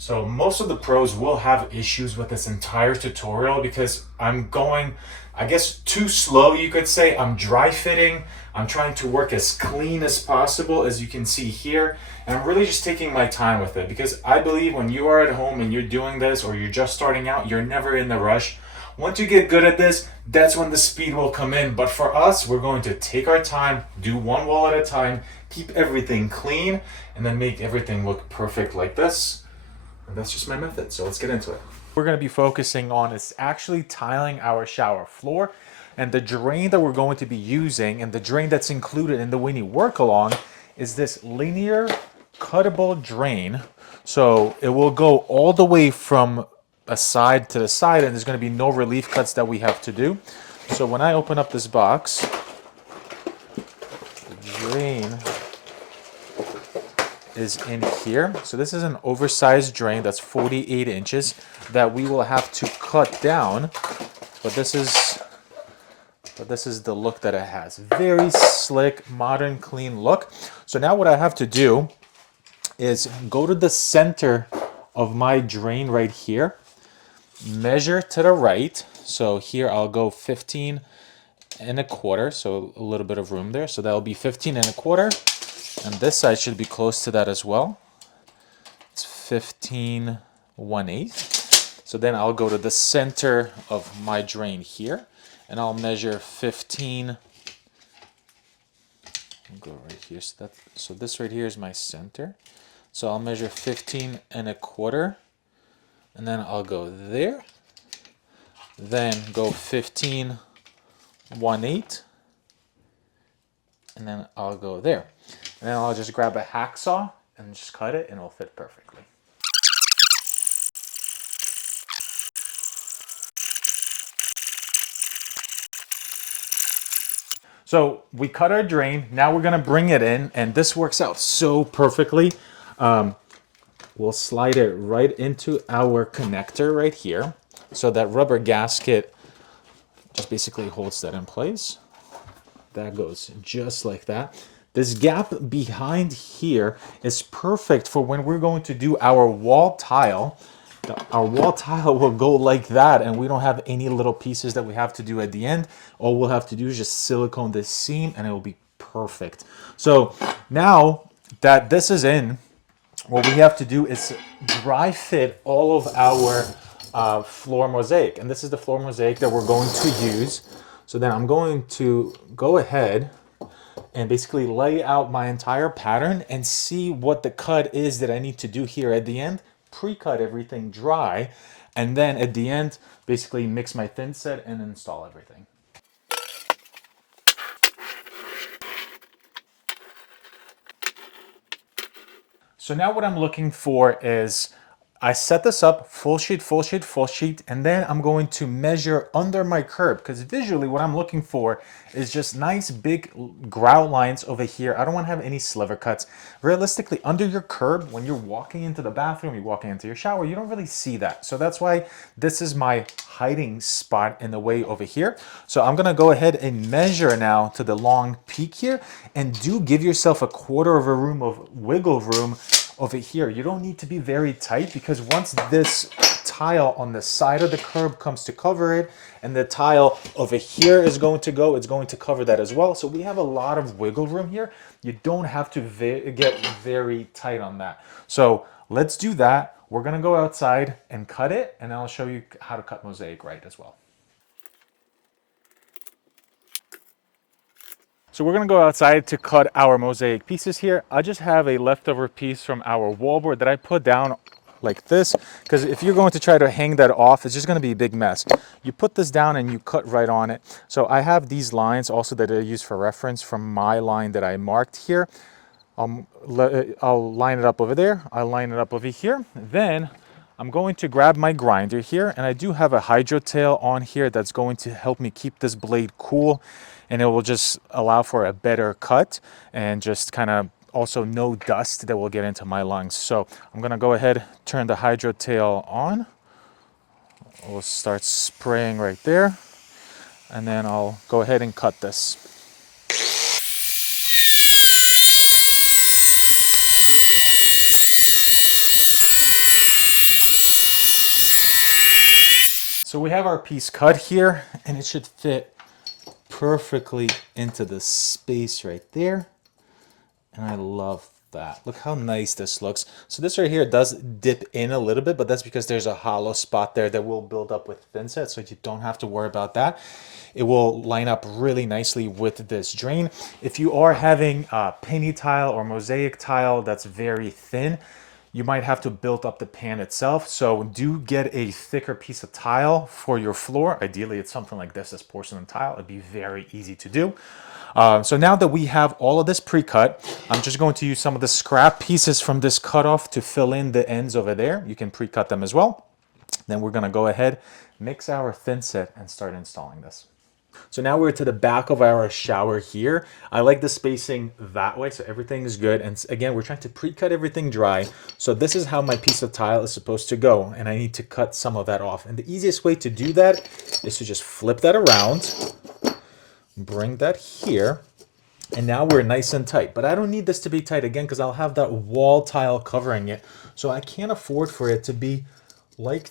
So most of the pros will have issues with this entire tutorial because I'm going, I guess, too slow, you could say. I'm dry fitting. I'm trying to work as clean as possible, as you can see here. And I'm really just taking my time with it because I believe when you are at home and you're doing this or you're just starting out, you're never in the rush. Once you get good at this, that's when the speed will come in. But for us, we're going to take our time, do one wall at a time, keep everything clean, and then make everything look perfect like this. And that's just my method, so let's get into it. We're going to be focusing on is actually tiling our shower floor, and the drain that we're going to be using and the drain that's included in the WINNI Work Along is this linear cuttable drain. So it will go all the way from a side to the side, and there's going to be no relief cuts that we have to do. So when I open up this box, the drain is in here. So this is an oversized drain that's 48 inches that we will have to cut down, but this is the look that it has. Very slick, modern, clean look. So now what I have to do is go to the center of my drain right here, measure to the right. So here I'll go 15 and a quarter, so a little bit of room there. So that'll be 15 and a quarter. And this side should be close to that as well. It's 15 1/8. So then I'll go to the center of my drain here, and I'll measure 15. I'll go right here. So this right here is my center. So I'll measure 15 and a quarter, and then I'll go there. Then go 15 1/8, and then I'll go there. And then I'll just grab a hacksaw and just cut it, and it'll fit perfectly. So we cut our drain. Now we're gonna bring it in, and this works out so perfectly. We'll slide it right into our connector right here. So that rubber gasket just basically holds that in place. That goes just like that. This gap behind here is perfect for when we're going to do our wall tile. Our wall tile will go like that, and we don't have any little pieces that we have to do at the end. All we'll have to do is just silicone this seam, and it will be perfect. So now that this is in, what we have to do is dry fit all of our floor mosaic. And this is the floor mosaic that we're going to use. So then I'm going to go ahead and basically lay out my entire pattern and see what the cut is that I need to do here at the end. Pre-cut everything dry, and then at the end, basically mix my thin set and install everything. So now what I'm looking for is, I set this up full sheet, full sheet, full sheet, and then I'm going to measure under my curb, because visually what I'm looking for is just nice big grout lines over here. I don't want to have any sliver cuts. Realistically, under your curb, when you're walking into the bathroom, you're walking into your shower, you don't really see that. So that's why this is my hiding spot in the way over here. So I'm gonna go ahead and measure now to the long peak here, and do give yourself a quarter of a room of wiggle room over here. You don't need to be very tight, because once this tile on the side of the curb comes to cover it, and the tile over here is going to go, it's going to cover that as well. So we have a lot of wiggle room here. You don't have to get very tight on that. So let's do that. We're gonna go outside and cut it, and I'll show you how to cut mosaic right as well. So we're gonna go outside to cut our mosaic pieces here. I just have a leftover piece from our wallboard that I put down like this, because if you're going to try to hang that off, it's just gonna be a big mess. You put this down and you cut right on it. So I have these lines also that I use for reference from my line that I marked here. I'll line it up over there. I'll line it up over here. Then I'm going to grab my grinder here, and I do have a hydro tail on here that's going to help me keep this blade cool, and it will just allow for a better cut and just kind of also no dust that will get into my lungs. So I'm gonna go ahead, turn the hydro tail on. We'll start spraying right there, and then I'll go ahead and cut this. So we have our piece cut here, and it should fit perfectly into the space right there. And I love that. Look how nice this looks. So this right here does dip in a little bit, but that's because there's a hollow spot there that will build up with thinset, so you don't have to worry about that. It will line up really nicely with this drain. If you are having penny tile or mosaic tile that's very thin, you might have to build up the pan itself. So do get a thicker piece of tile for your floor. Ideally, it's something like this porcelain tile. It'd be very easy to do. So now that we have all of this pre-cut, I'm just going to use some of the scrap pieces from this cutoff to fill in the ends over there. You can pre-cut them as well. Then we're gonna go ahead, mix our thinset and start installing this. So now we're to the back of our shower here. I like the spacing that way, so everything is good. And again, we're trying to pre-cut everything dry. So this is how my piece of tile is supposed to go, and I need to cut some of that off. And the easiest way to do that is to just flip that around, bring that here, and now we're nice and tight. But I don't need this to be tight again because I'll have that wall tile covering it. So I can't afford for it to be like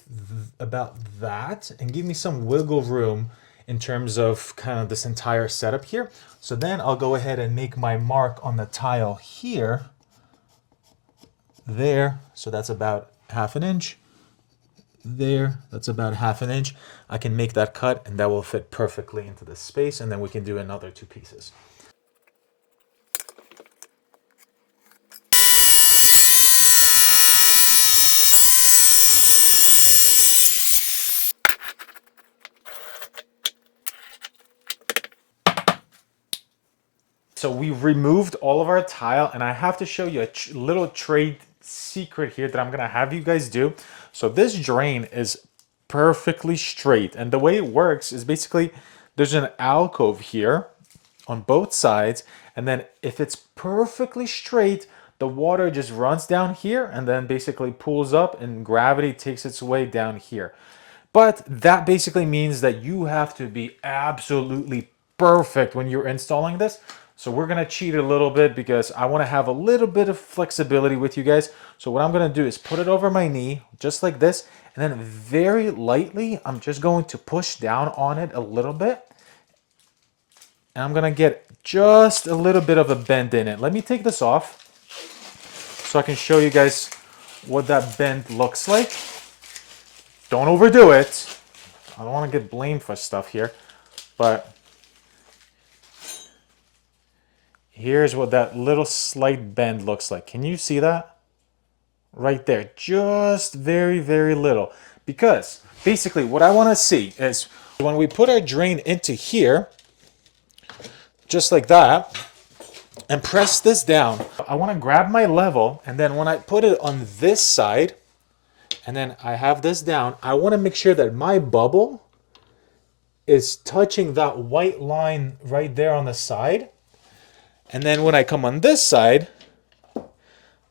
about that, and give me some wiggle room in terms of kind of this entire setup here. So then I'll go ahead and make my mark on the tile here, there. So that's about 1/2 inch. There, that's about 1/2 inch. I can make that cut and that will fit perfectly into this space, and then we can do another 2 pieces. So we removed all of our tile, and I have to show you a little trade secret here that I'm gonna have you guys do. So this drain is perfectly straight, and the way it works is basically there's an alcove here on both sides, and then if it's perfectly straight, the water just runs down here and then basically pulls up, and gravity takes its way down here. But that basically means that you have to be absolutely perfect when you're installing this. So we're gonna cheat a little bit because I wanna have a little bit of flexibility with you guys. So what I'm gonna do is put it over my knee, just like this, and then very lightly, I'm just going to push down on it a little bit. And I'm gonna get just a little bit of a bend in it. Let me take this off so I can show you guys what that bend looks like. Don't overdo it. I don't want to get blamed for stuff here, but here's what that little slight bend looks like. Can you see that? Right there, just very, very little. Because basically what I want to see is when we put our drain into here, just like that, and press this down, I want to grab my level, and then when I put it on this side, and then I have this down, I want to make sure that my bubble is touching that white line right there on the side. And then when I come on this side,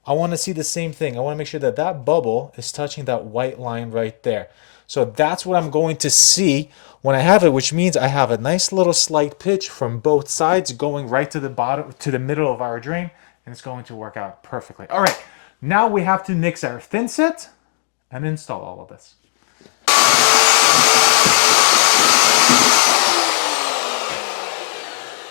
I want to see the same thing. I want to make sure that that bubble is touching that white line right there. So that's what I'm going to see when I have it, which means I have a nice little slight pitch from both sides going right to the bottom, to the middle of our drain, and it's going to work out perfectly. All right, now we have to mix our thinset and install all of this.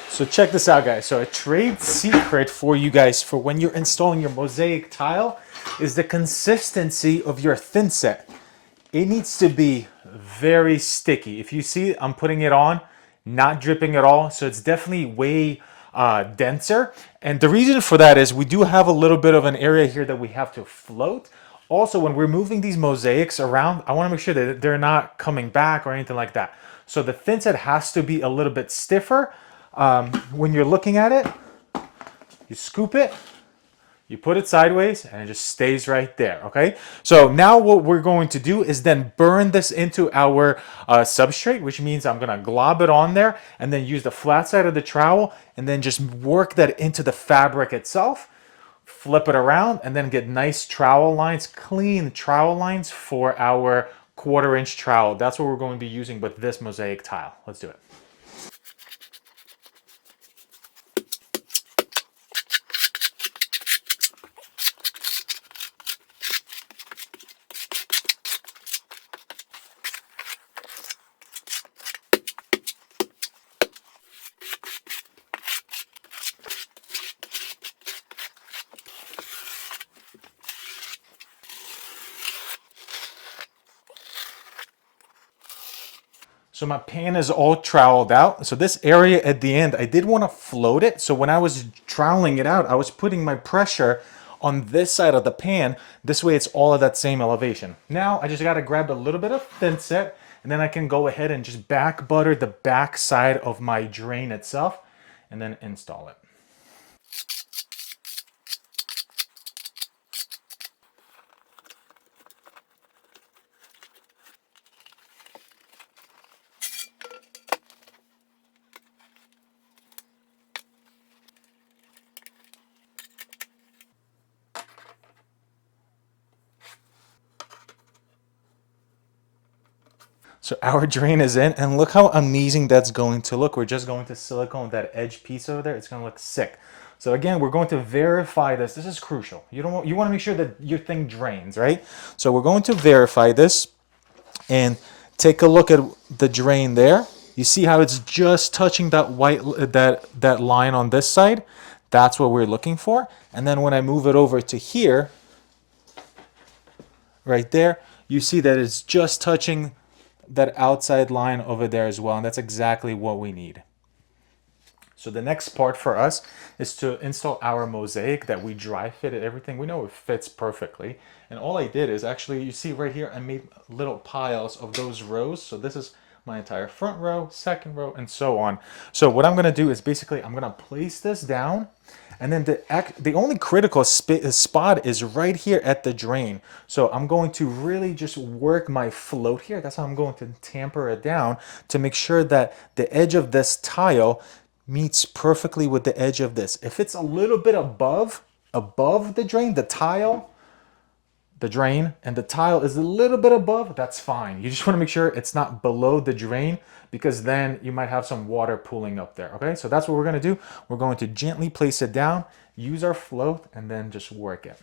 So check this out, guys. So a trade secret for you guys for when you're installing your mosaic tile is the consistency of your thinset. It needs to be very sticky. If you see, I'm putting it on, not dripping at all. So it's definitely way denser. And the reason for that is we do have a little bit of an area here that we have to float. Also, when we're moving these mosaics around, I want to make sure that they're not coming back or anything like that. So the thinset has to be a little bit stiffer. When you're looking at it, you scoop it, you put it sideways, and it just stays right there, okay? So now what we're going to do is then burn this into our substrate, which means I'm gonna glob it on there and then use the flat side of the trowel and then just work that into the fabric itself, flip it around, and then get nice trowel lines, clean trowel lines for our 1/4 inch trowel. That's what we're going to be using with this mosaic tile. Let's do it. So my pan is all troweled out. So this area at the end, I did want to float it. So when I was troweling it out, I was putting my pressure on this side of the pan. This way it's all at that same elevation. Now I just got to grab a little bit of thin set, and then I can go ahead and just back butter the back side of my drain itself and then install it. So our drain is in, and look how amazing that's going to look. We're just going to silicone that edge piece over there. It's going to look sick. So again, we're going to verify this. This is crucial. You want to make sure that your thing drains, right? So we're going to verify this and take a look at the drain there. You see how it's just touching that white that line on this side? That's what we're looking for. And then when I move it over to here, right there, you see that it's just touching that outside line over there as well, and that's exactly what we need. So the next part for us is to install our mosaic that we dry fitted everything. We know it fits perfectly. And all I did is actually, you see right here, I made little piles of those rows. So this is my entire front row, second row, and so on. So what I'm gonna do is basically, I'm gonna place this down, and then the only critical spot is right here at the drain. So I'm going to really just work my float here. That's how I'm going to tamper it down to make sure that the edge of this tile meets perfectly with the edge of this. If it's a little bit above the drain, the drain, and the tile is a little bit above, that's fine. You just want to make sure it's not below the drain, because then you might have some water pooling up there. Okay, so that's what we're going to do. We're going to gently place it down, use our float, and then just work it.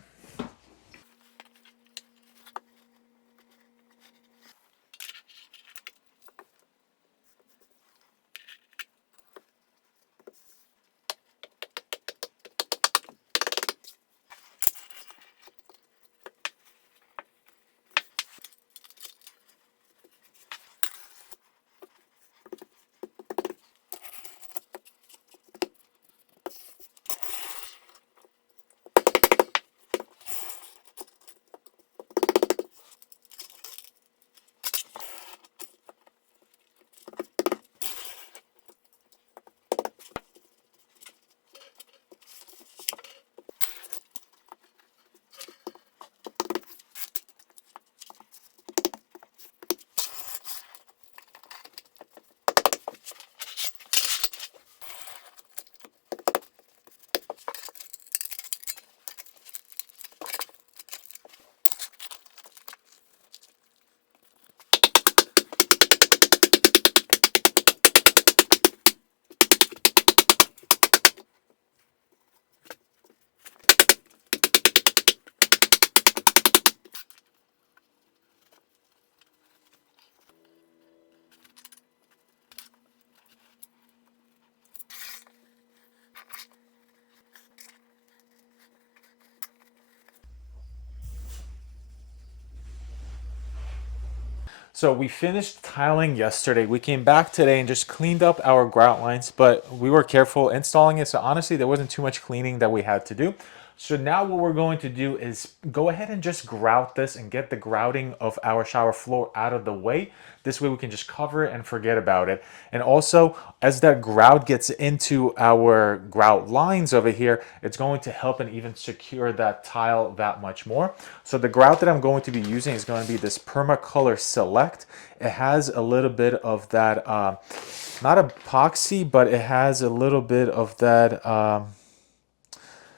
So we finished tiling yesterday. We came back today and just cleaned up our grout lines, but we were careful installing it. So honestly, there wasn't too much cleaning that we had to do. So now what we're going to do is go ahead and just grout this and get the grouting of our shower floor out of the way. This way we can just cover it and forget about it. And also, as that grout gets into our grout lines over here, it's going to help and even secure that tile that much more. So the grout that I'm going to be using is going to be this Permacolor Select. It has a little bit of that, not epoxy, but it has a little bit of that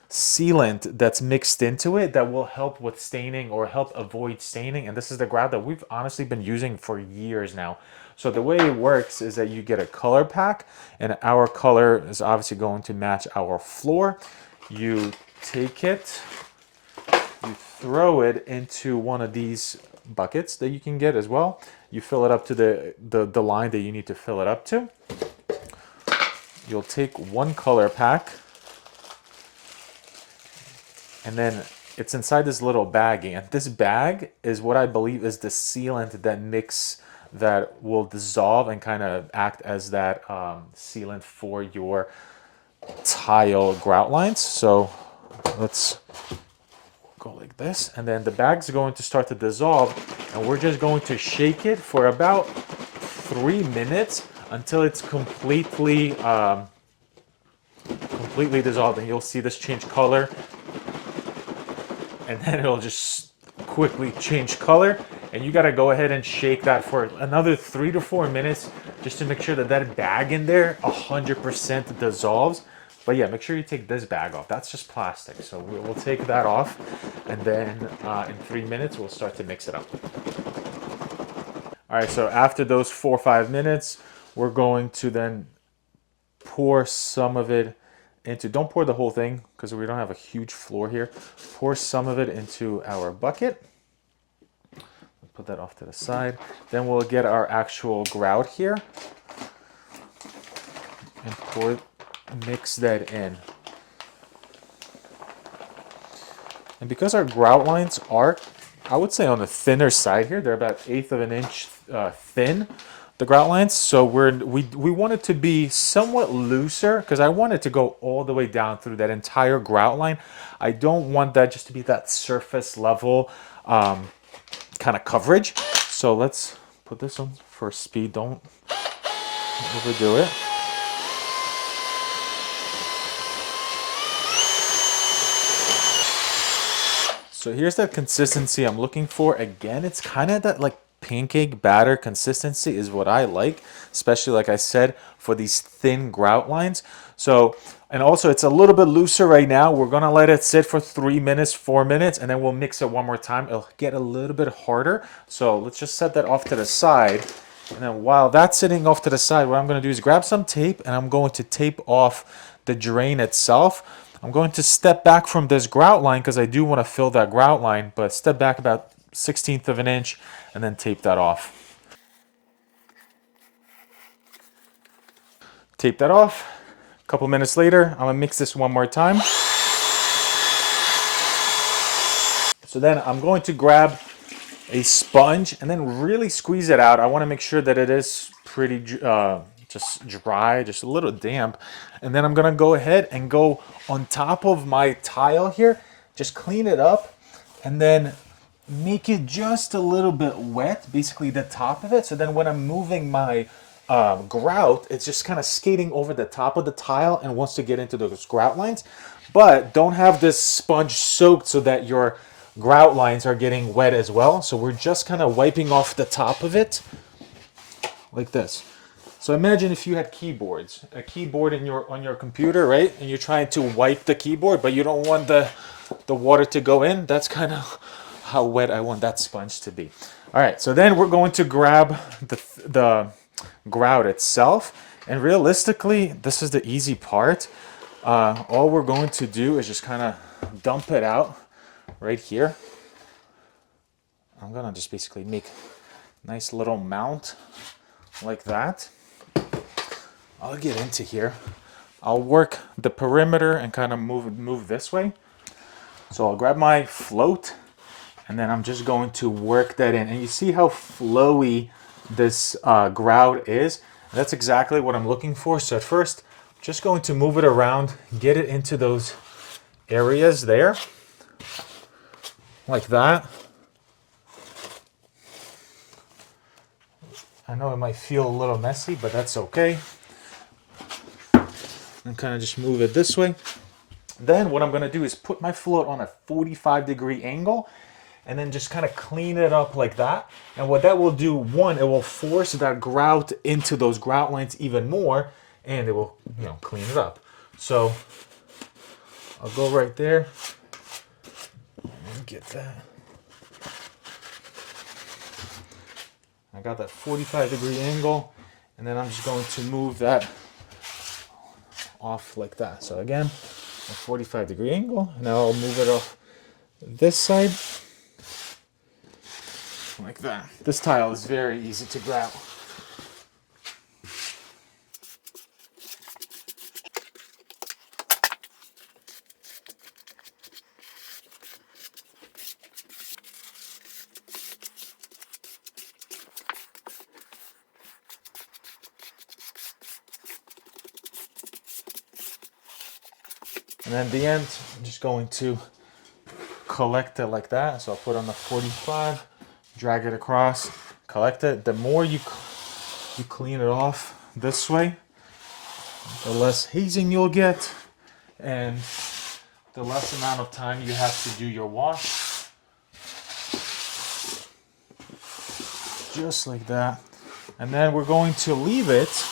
sealant that's mixed into it that will help with staining or help avoid staining. And this is the grout that we've honestly been using for years now. So the way it works is that you get a color pack, and our color is obviously going to match our floor. You take it, you throw it into one of these buckets that you can get as well. You fill it up to the line that you need to fill it up to. You'll take one color pack, and then it's inside this little baggie. And this bag is what I believe is the sealant that that will dissolve and kind of act as that sealant for your tile grout lines. So let's go like this, and then the bag's going to start to dissolve, and we're just going to shake it for about 3 minutes until it's completely dissolved, and you'll see this change color, and then it'll just quickly change color, and you got to go ahead and shake that for another 3 to 4 minutes just to make sure that that bag in there 100% dissolves. But yeah, make sure you take this bag off. That's just plastic, so we'll take that off, and then in 3 minutes we'll start to mix it up. All right, so after those 4 or 5 minutes, we're going to then pour some of it into, don't pour the whole thing because we don't have a huge floor here. Pour some of it into our bucket. Put that off to the side. Then we'll get our actual grout here and mix that in. And because our grout lines are, I would say, on the thinner side here, they're about 1/8 of an inch thin, the grout lines. So we want it to be somewhat looser because I want it to go all the way down through that entire grout line. I don't want that just to be that surface level kind of coverage. So let's put this on for speed. Don't overdo it. So here's that consistency I'm looking for. Again, it's kind of that like pancake batter consistency is what I like, especially like I said, for these thin grout lines. So, and also it's a little bit looser right now. We're gonna let it sit for 3 minutes, 4 minutes, and then we'll mix it one more time. It'll get a little bit harder. So let's just set that off to the side. And then while that's sitting off to the side, what I'm gonna do is grab some tape and I'm going to tape off the drain itself. I'm going to step back from this grout line because I do want to fill that grout line, but step back about 1/16 of an inch and then tape that off. Tape that off. A couple minutes later, I'm gonna mix this one more time. So then I'm going to grab a sponge and then really squeeze it out. I want to make sure that it is pretty just dry, just a little damp. And then I'm gonna go ahead and go on top of my tile here, just clean it up, and then make it just a little bit wet, basically the top of it. So then when I'm moving my grout, it's just kind of skating over the top of the tile and wants to get into those grout lines. But don't have this sponge soaked so that your grout lines are getting wet as well. So we're just kind of wiping off the top of it like this. So imagine if you had keyboards, a keyboard on your computer, right? And you're trying to wipe the keyboard, but you don't want the water to go in. That's kind of how wet I want that sponge to be. All right, so then we're going to grab the grout itself. And realistically, this is the easy part. All we're going to do is just kind of dump it out right here. I'm gonna just basically make a nice little mount like that. I'll get into here. I'll work the perimeter and kind of move this way. So I'll grab my float and then I'm just going to work that in. And you see how flowy this grout is? And that's exactly what I'm looking for. So at first, I'm just going to move it around, get it into those areas there, like that. I know it might feel a little messy, but that's okay. And kind of just move it this way. Then what I'm going to do is put my float on a 45-degree angle and then just kind of clean it up like that. And what that will do, one, it will force that grout into those grout lines even more, and it will, clean it up. So I'll go right there and get that. I got that 45-degree angle, and then I'm just going to move that off like that. So again, a 45-degree angle. Now I'll move it off this side like that. This tile is very easy to grout. And then at the end, I'm just going to collect it like that. So I'll put on the 45, drag it across, collect it. The more you clean it off this way, the less hazing you'll get, and the less amount of time you have to do your wash. Just like that. And then we're going to leave it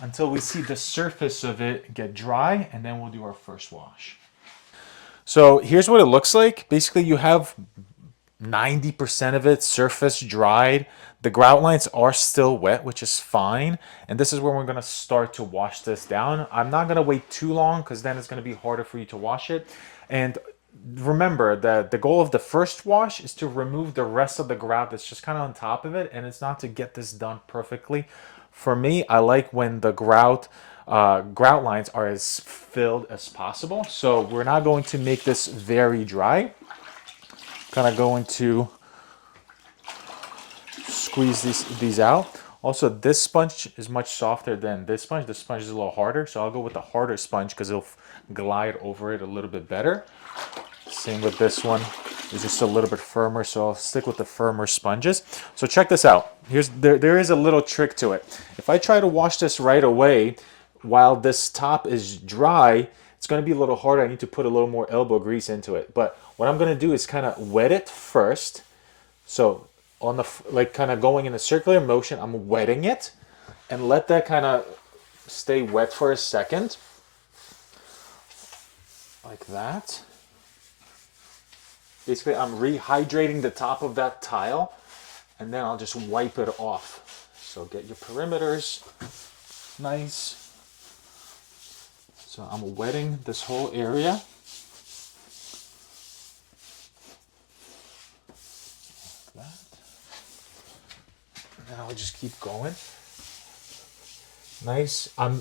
until we see the surface of it get dry, and then we'll do our first wash. So here's what it looks like. Basically, you have 90% of it surface dried. The grout lines are still wet, which is fine. And this is where we're gonna start to wash this down. I'm not gonna wait too long because then it's gonna be harder for you to wash it. And remember that the goal of the first wash is to remove the rest of the grout that's just kind of on top of it, and it's not to get this done perfectly. For me, I like when the grout lines are as filled as possible. So we're not going to make this very dry. Kind of going to squeeze these out. Also, this sponge is much softer than this sponge. This sponge is a little harder, so I'll go with the harder sponge because it'll glide over it a little bit better. Same with this one. It's just a little bit firmer, so I'll stick with the firmer sponges. So check this out. There is a little trick to it. If I try to wash this right away while this top is dry, it's going to be a little harder. I need to put a little more elbow grease into it. But what I'm going to do is kind of wet it first. So on the like kind of going in a circular motion, I'm wetting it and let that kind of stay wet for a second. Like that. Basically, I'm rehydrating the top of that tile, and then I'll just wipe it off. So get your perimeters nice. So I'm wetting this whole area. Like that. And I'll just keep going. Nice. I'm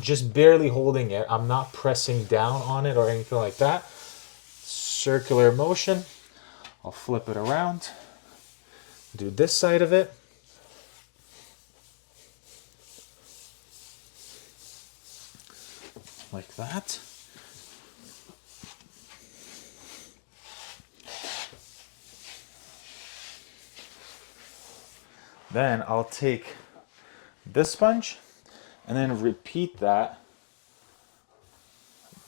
just barely holding it. I'm not pressing down on it or anything like that. Circular motion. I'll flip it around. Do this side of it. Like that. Then I'll take this sponge and then repeat that.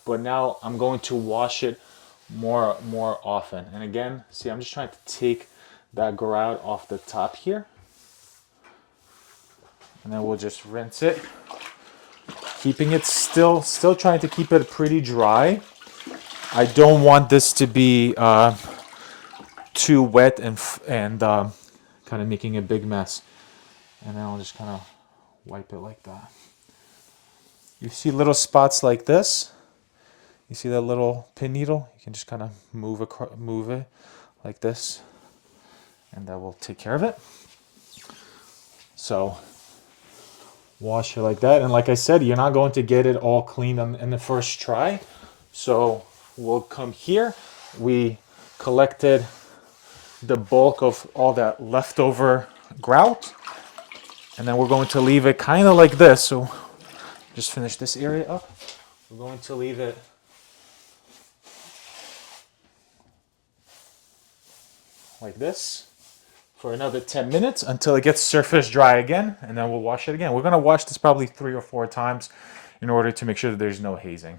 But now I'm going to wash it more often. And again, see, I'm just trying to take that grout off the top here. And then we'll just rinse it. Keeping it still trying to keep it pretty dry. I don't want this to be too wet and kind of making a big mess. And then I'll just kind of wipe it like that. You see little spots like this. You see that little pin needle? You can just kind of move it like this, and that will take care of it. So wash it like that. And like I said, you're not going to get it all clean in the first try. So we'll come here. We collected the bulk of all that leftover grout, and then we're going to leave it kind of like this. So just finish this area up. We're going to leave it like this for another 10 minutes until it gets surface dry again, and then we'll wash it again. We're going to wash this probably 3 or 4 times in order to make sure that there's no hazing.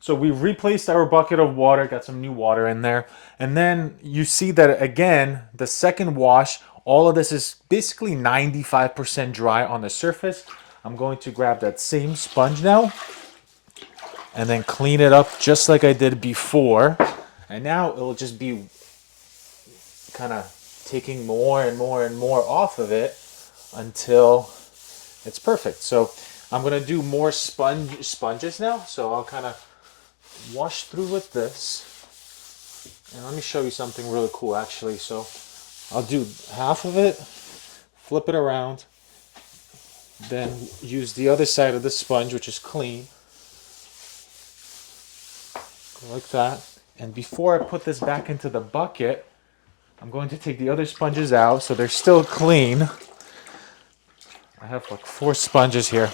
So we replaced our bucket of water, got some new water in there, and then you see that again, the second wash, all of this is basically 95% dry on the surface. I'm going to grab that same sponge now and then clean it up just like I did before. And now it'll just be kind of taking more and more and more off of it until it's perfect. So I'm gonna do more sponges now. So I'll kind of wash through with this. And let me show you something really cool actually. So I'll do half of it, flip it around, then use the other side of the sponge, which is clean. Go like that. And before I put this back into the bucket, I'm going to take the other sponges out so they're still clean. I have like 4 sponges here.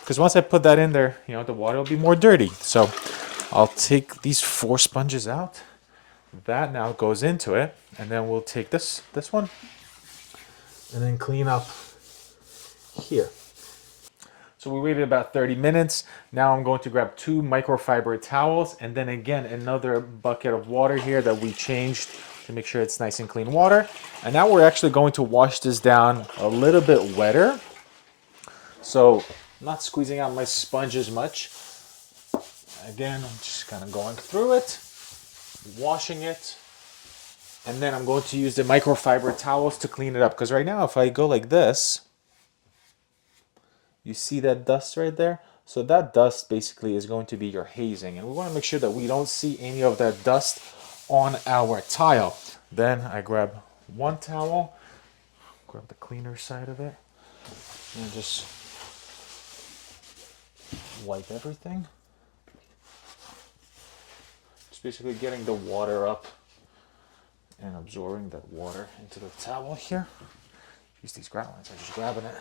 Because once I put that in there, the water will be more dirty. So I'll take these 4 sponges out. That now goes into it, and then we'll take this one and then clean up here. So we waited about 30 minutes. Now I'm going to grab 2 microfiber towels and then again another bucket of water here that we changed to make sure it's nice and clean water. And now we're actually going to wash this down a little bit wetter. So I'm not squeezing out my sponge as much. Again, I'm just kind of going through it, washing it. And then I'm going to use the microfiber towels to clean it up. Because right now, if I go like this, you see that dust right there? So that dust basically is going to be your hazing. And we want to make sure that we don't see any of that dust on our tile. Then I grab 1 towel, grab the cleaner side of it, and just wipe everything. Just basically getting the water up and absorbing that water into the towel here. Use these grout lines, I'm just grabbing it.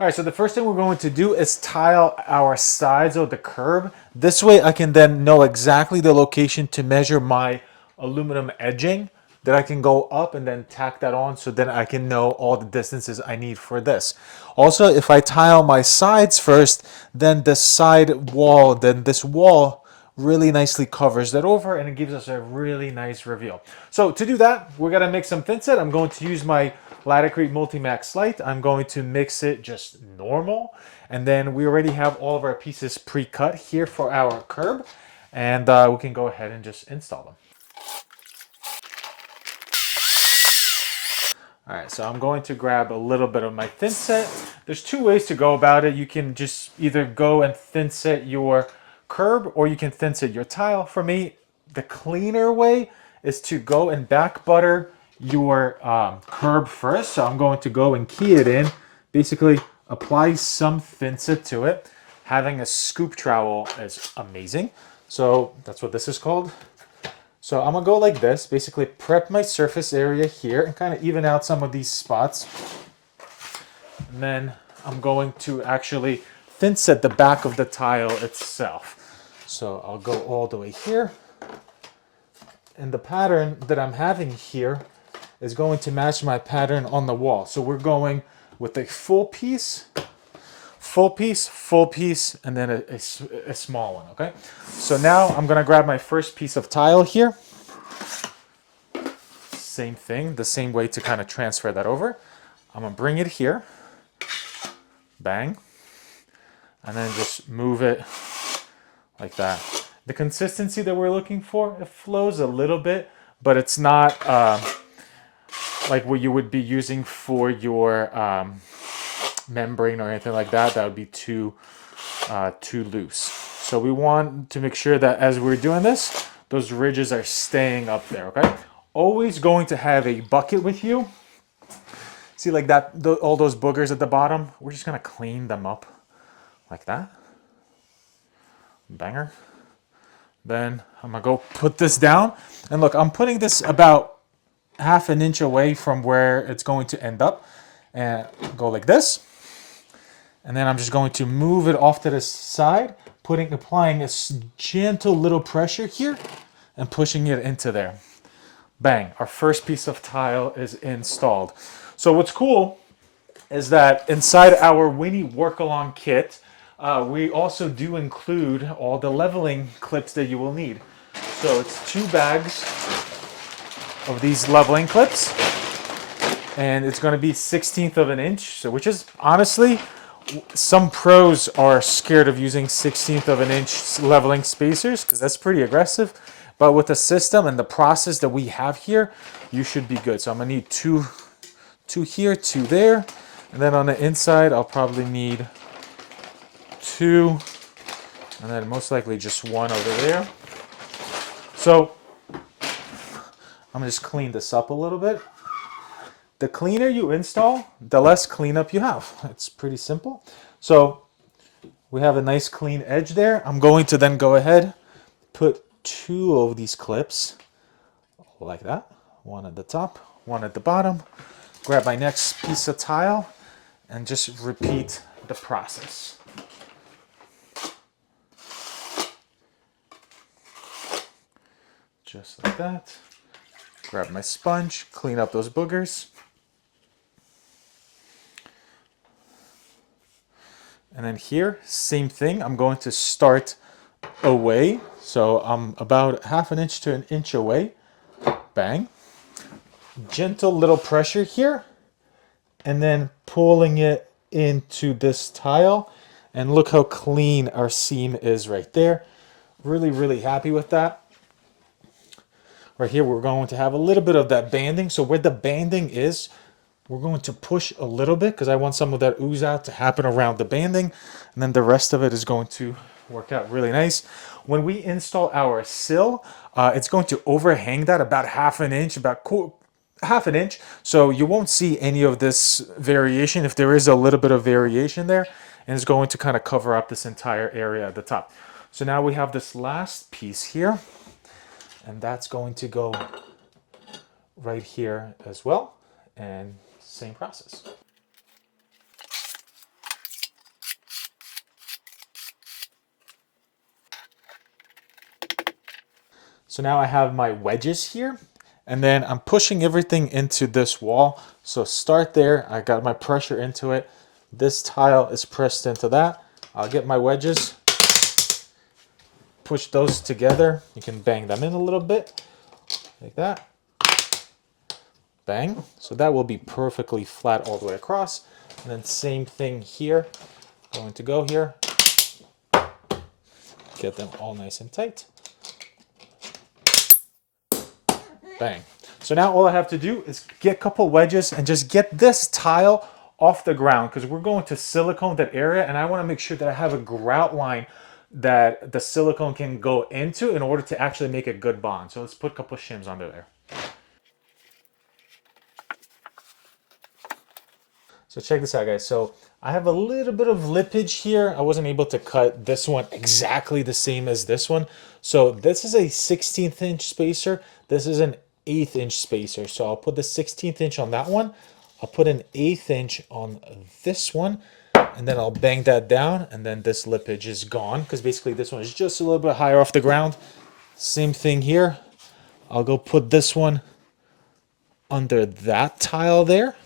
All right, so the first thing we're going to do is tile our sides of the curb. This way I can then know exactly the location to measure my aluminum edging that I can go up and then tack that on so then I can know all the distances I need for this. Also, if I tile my sides first, then the side wall, then this wall really nicely covers that over and it gives us a really nice reveal. So to do that, we're gonna make some thinset. I'm going to use my Laticrete Multi-Max Light. I'm going to mix it just normal. And then we already have all of our pieces pre-cut here for our curb. And we can go ahead and just install them. All right, so I'm going to grab a little bit of my thinset. There's 2 ways to go about it. You can just either go and thinset your curb or you can thinset your tile. For me, the cleaner way is to go and back butter your curb first. So I'm going to go and key it in, basically apply some thinset to it. Having a scoop trowel is amazing. So that's what this is called. So I'm gonna go like this, basically prep my surface area here and kind of even out some of these spots. And then I'm going to actually thinset the back of the tile itself. So I'll go all the way here. And the pattern that I'm having here is going to match my pattern on the wall. So we're going with a full piece, full piece, full piece, and then a small one, okay? So now I'm gonna grab my first piece of tile here. Same thing, the same way to kind of transfer that over. I'm gonna bring it here, bang, and then just move it like that. The consistency that we're looking for, it flows a little bit, but it's not like what you would be using for your membrane or anything like that. That would be too loose. So we want to make sure that as we're doing this, those ridges are staying up there, okay? Always going to have a bucket with you. See like that, all those boogers at the bottom? We're just gonna clean them up like that. Banger. Then I'm gonna go put this down. And look, I'm putting this about half an inch away from where it's going to end up. And go like this. And then I'm just going to move it off to the side, applying a gentle little pressure here and pushing it into there. Bang, our first piece of tile is installed. So what's cool is that inside our WINNI Work Along kit, we also do include all the leveling clips that you will need. So it's 2 bags of these leveling clips, and it's going to be 1/16 of an inch, so which is honestly, some pros are scared of using 1/16 of an inch leveling spacers because that's pretty aggressive. But with the system and the process that we have here, you should be good. So I'm gonna need two here, 2 there. And then on the inside, I'll probably need 2. And then most likely just 1 over there. So I'm gonna just clean this up a little bit. The cleaner you install, the less cleanup you have. It's pretty simple. So we have a nice clean edge there. I'm going to then go ahead, put 2 of these clips like that. One at the top, one at the bottom. Grab my next piece of tile and just repeat the process. Just like that. Grab my sponge, clean up those boogers. And then here, same thing. I'm going to start away. So I'm about 1/2 inch to 1 inch away. Bang. Gentle little pressure here. And then pulling it into this tile. And look how clean our seam is right there. Really, really happy with that. Right here, we're going to have a little bit of that banding. So where the banding is, we're going to push a little bit because I want some of that ooze out to happen around the banding. And then the rest of it is going to work out really nice. When we install our sill, it's going to overhang that about 1/2 inch, about 1/2 inch. So you won't see any of this variation. If there is a little bit of variation there, and it's going to kind of cover up this entire area at the top. So now we have this last piece here, and that's going to go right here as well. And same process. So now I have my wedges here, and then I'm pushing everything into this wall. So start there, I got my pressure into it. This tile is pressed into that. I'll get my wedges, push those together. You can bang them in a little bit, like that. Bang. So that will be perfectly flat all the way across. And then same thing here. Going to go here. Get them all nice and tight. Bang. So now all I have to do is get a couple wedges and just get this tile off the ground because we're going to silicone that area, and I want to make sure that I have a grout line that the silicone can go into in order to actually make a good bond. So let's put a couple of shims under there. So check this out, guys. So I have a little bit of lippage here. I wasn't able to cut this one exactly the same as this one. So this is a 16th inch spacer. This is an 1/8 inch spacer. So I'll put the 16th inch on that one. I'll put an 1/8 inch on this one. And then I'll bang that down. And then this lippage is gone. Because basically this one is just a little bit higher off the ground. Same thing here. I'll go put this one under that tile there.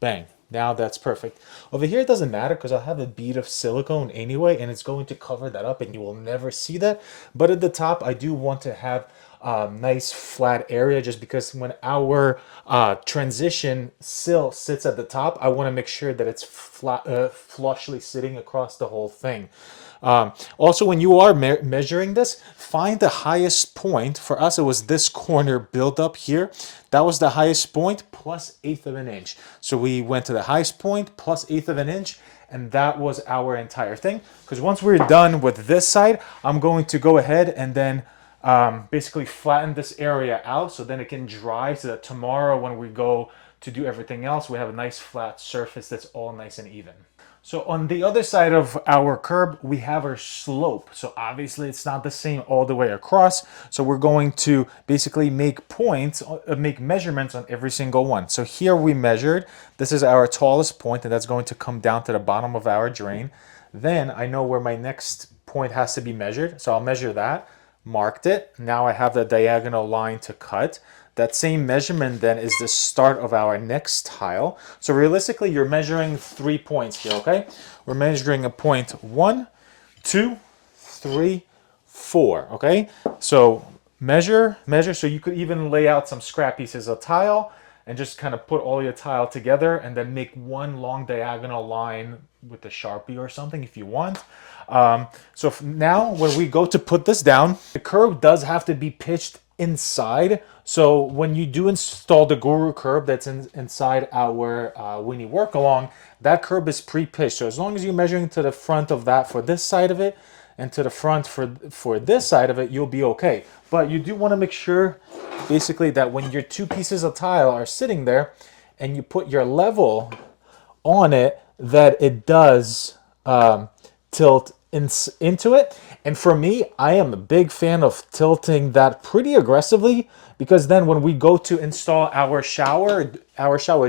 Bang. Now that's perfect. Over here it doesn't matter because I'll have a bead of silicone anyway, and it's going to cover that up and you will never see that. But at the top I do want to have a nice flat area just because when our transition sill sits at the top, I want to make sure that it's flat, flushly sitting across the whole thing. Also, when you are measuring this, find the highest point. For us, it was this corner built up here. That was the highest point plus 1/8 of an inch. So we went to the highest point plus 1/8 of an inch, and that was our entire thing. Because once we're done with this side, I'm going to go ahead and then basically flatten this area out so then it can dry so that tomorrow when we go to do everything else, we have a nice flat surface that's all nice and even. So on the other side of our curb, we have our slope. So obviously it's not the same all the way across. So we're going to basically make points, make measurements on every single one. So here we measured, this is our tallest point, and that's going to come down to the bottom of our drain. Then I know where my next point has to be measured. So I'll measure that, marked it. Now I have the diagonal line to cut. That same measurement then is the start of our next tile. So realistically, you're measuring 3 points here, okay? We're measuring a point 1, 2, 3, 4, okay? So measure. So you could even lay out some scrap pieces of tile and just kind of put all your tile together and then make one long diagonal line with a Sharpie or something if you want. So now when we go to put this down, the curb does have to be pitched inside. So when you do install the Guru curb that's inside our WINNI Work Along, that curb is pre-pitched. So as long as you're measuring to the front of that for this side of it and to the front for this side of it, you'll be okay. But you do want to make sure basically that when your two pieces of tile are sitting there and you put your level on it, that it does tilt into it. And for me, I am a big fan of tilting that pretty aggressively, because then when we go to install our shower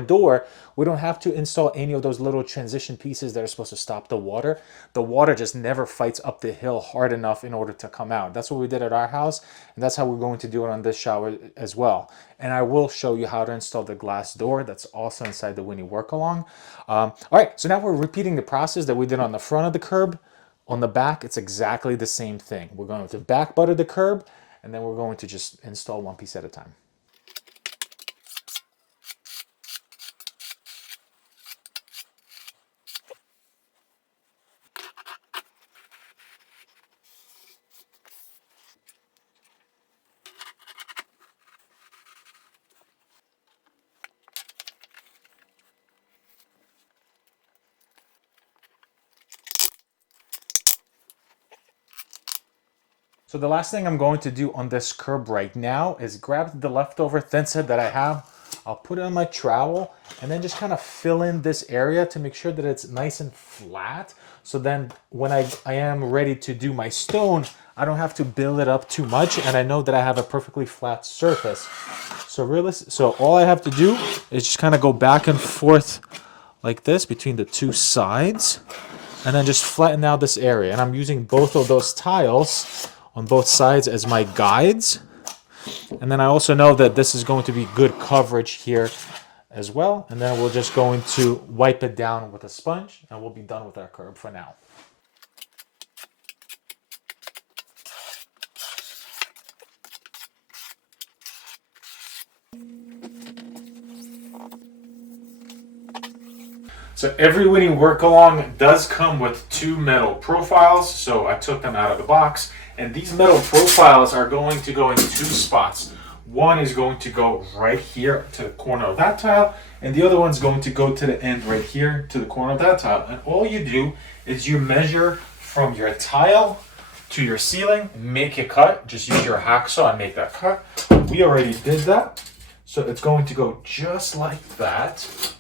door, we don't have to install any of those little transition pieces that are supposed to stop the water. The water just never fights up the hill hard enough in order to come out. That's what we did at our house, and that's how we're going to do it on this shower as well. And I will show you how to install the glass door that's also inside the WINNI Work Along. All right, so now we're repeating the process that we did on the front of the curb. On the back, it's exactly the same thing. We're going to back butter the curb, and then we're going to just install one piece at a time. So the last thing I'm going to do on this curb right now is grab the leftover thinset that I have. I'll put it on my trowel and then just kind of fill in this area to make sure that it's nice and flat. So then when I am ready to do my stone, I don't have to build it up too much, and I know that I have a perfectly flat surface. So all I have to do is just kind of go back and forth like this between the two sides, and then just flatten out this area. And I'm using both of those tiles on both sides as my guides. And then I also know that this is going to be good coverage here as well. And then we're just going to wipe it down with a sponge, and we'll be done with our curb for now. So every WINNI Work Along does come with two metal profiles, so I took them out of the box, and these metal profiles are going to go in two spots. One is going to go right here to the corner of that tile, and the other one's going to go to the end right here to the corner of that tile. And all you do is you measure from your tile to your ceiling, make a cut, just use your hacksaw and make that cut. We already did that, so it's going to go just like that.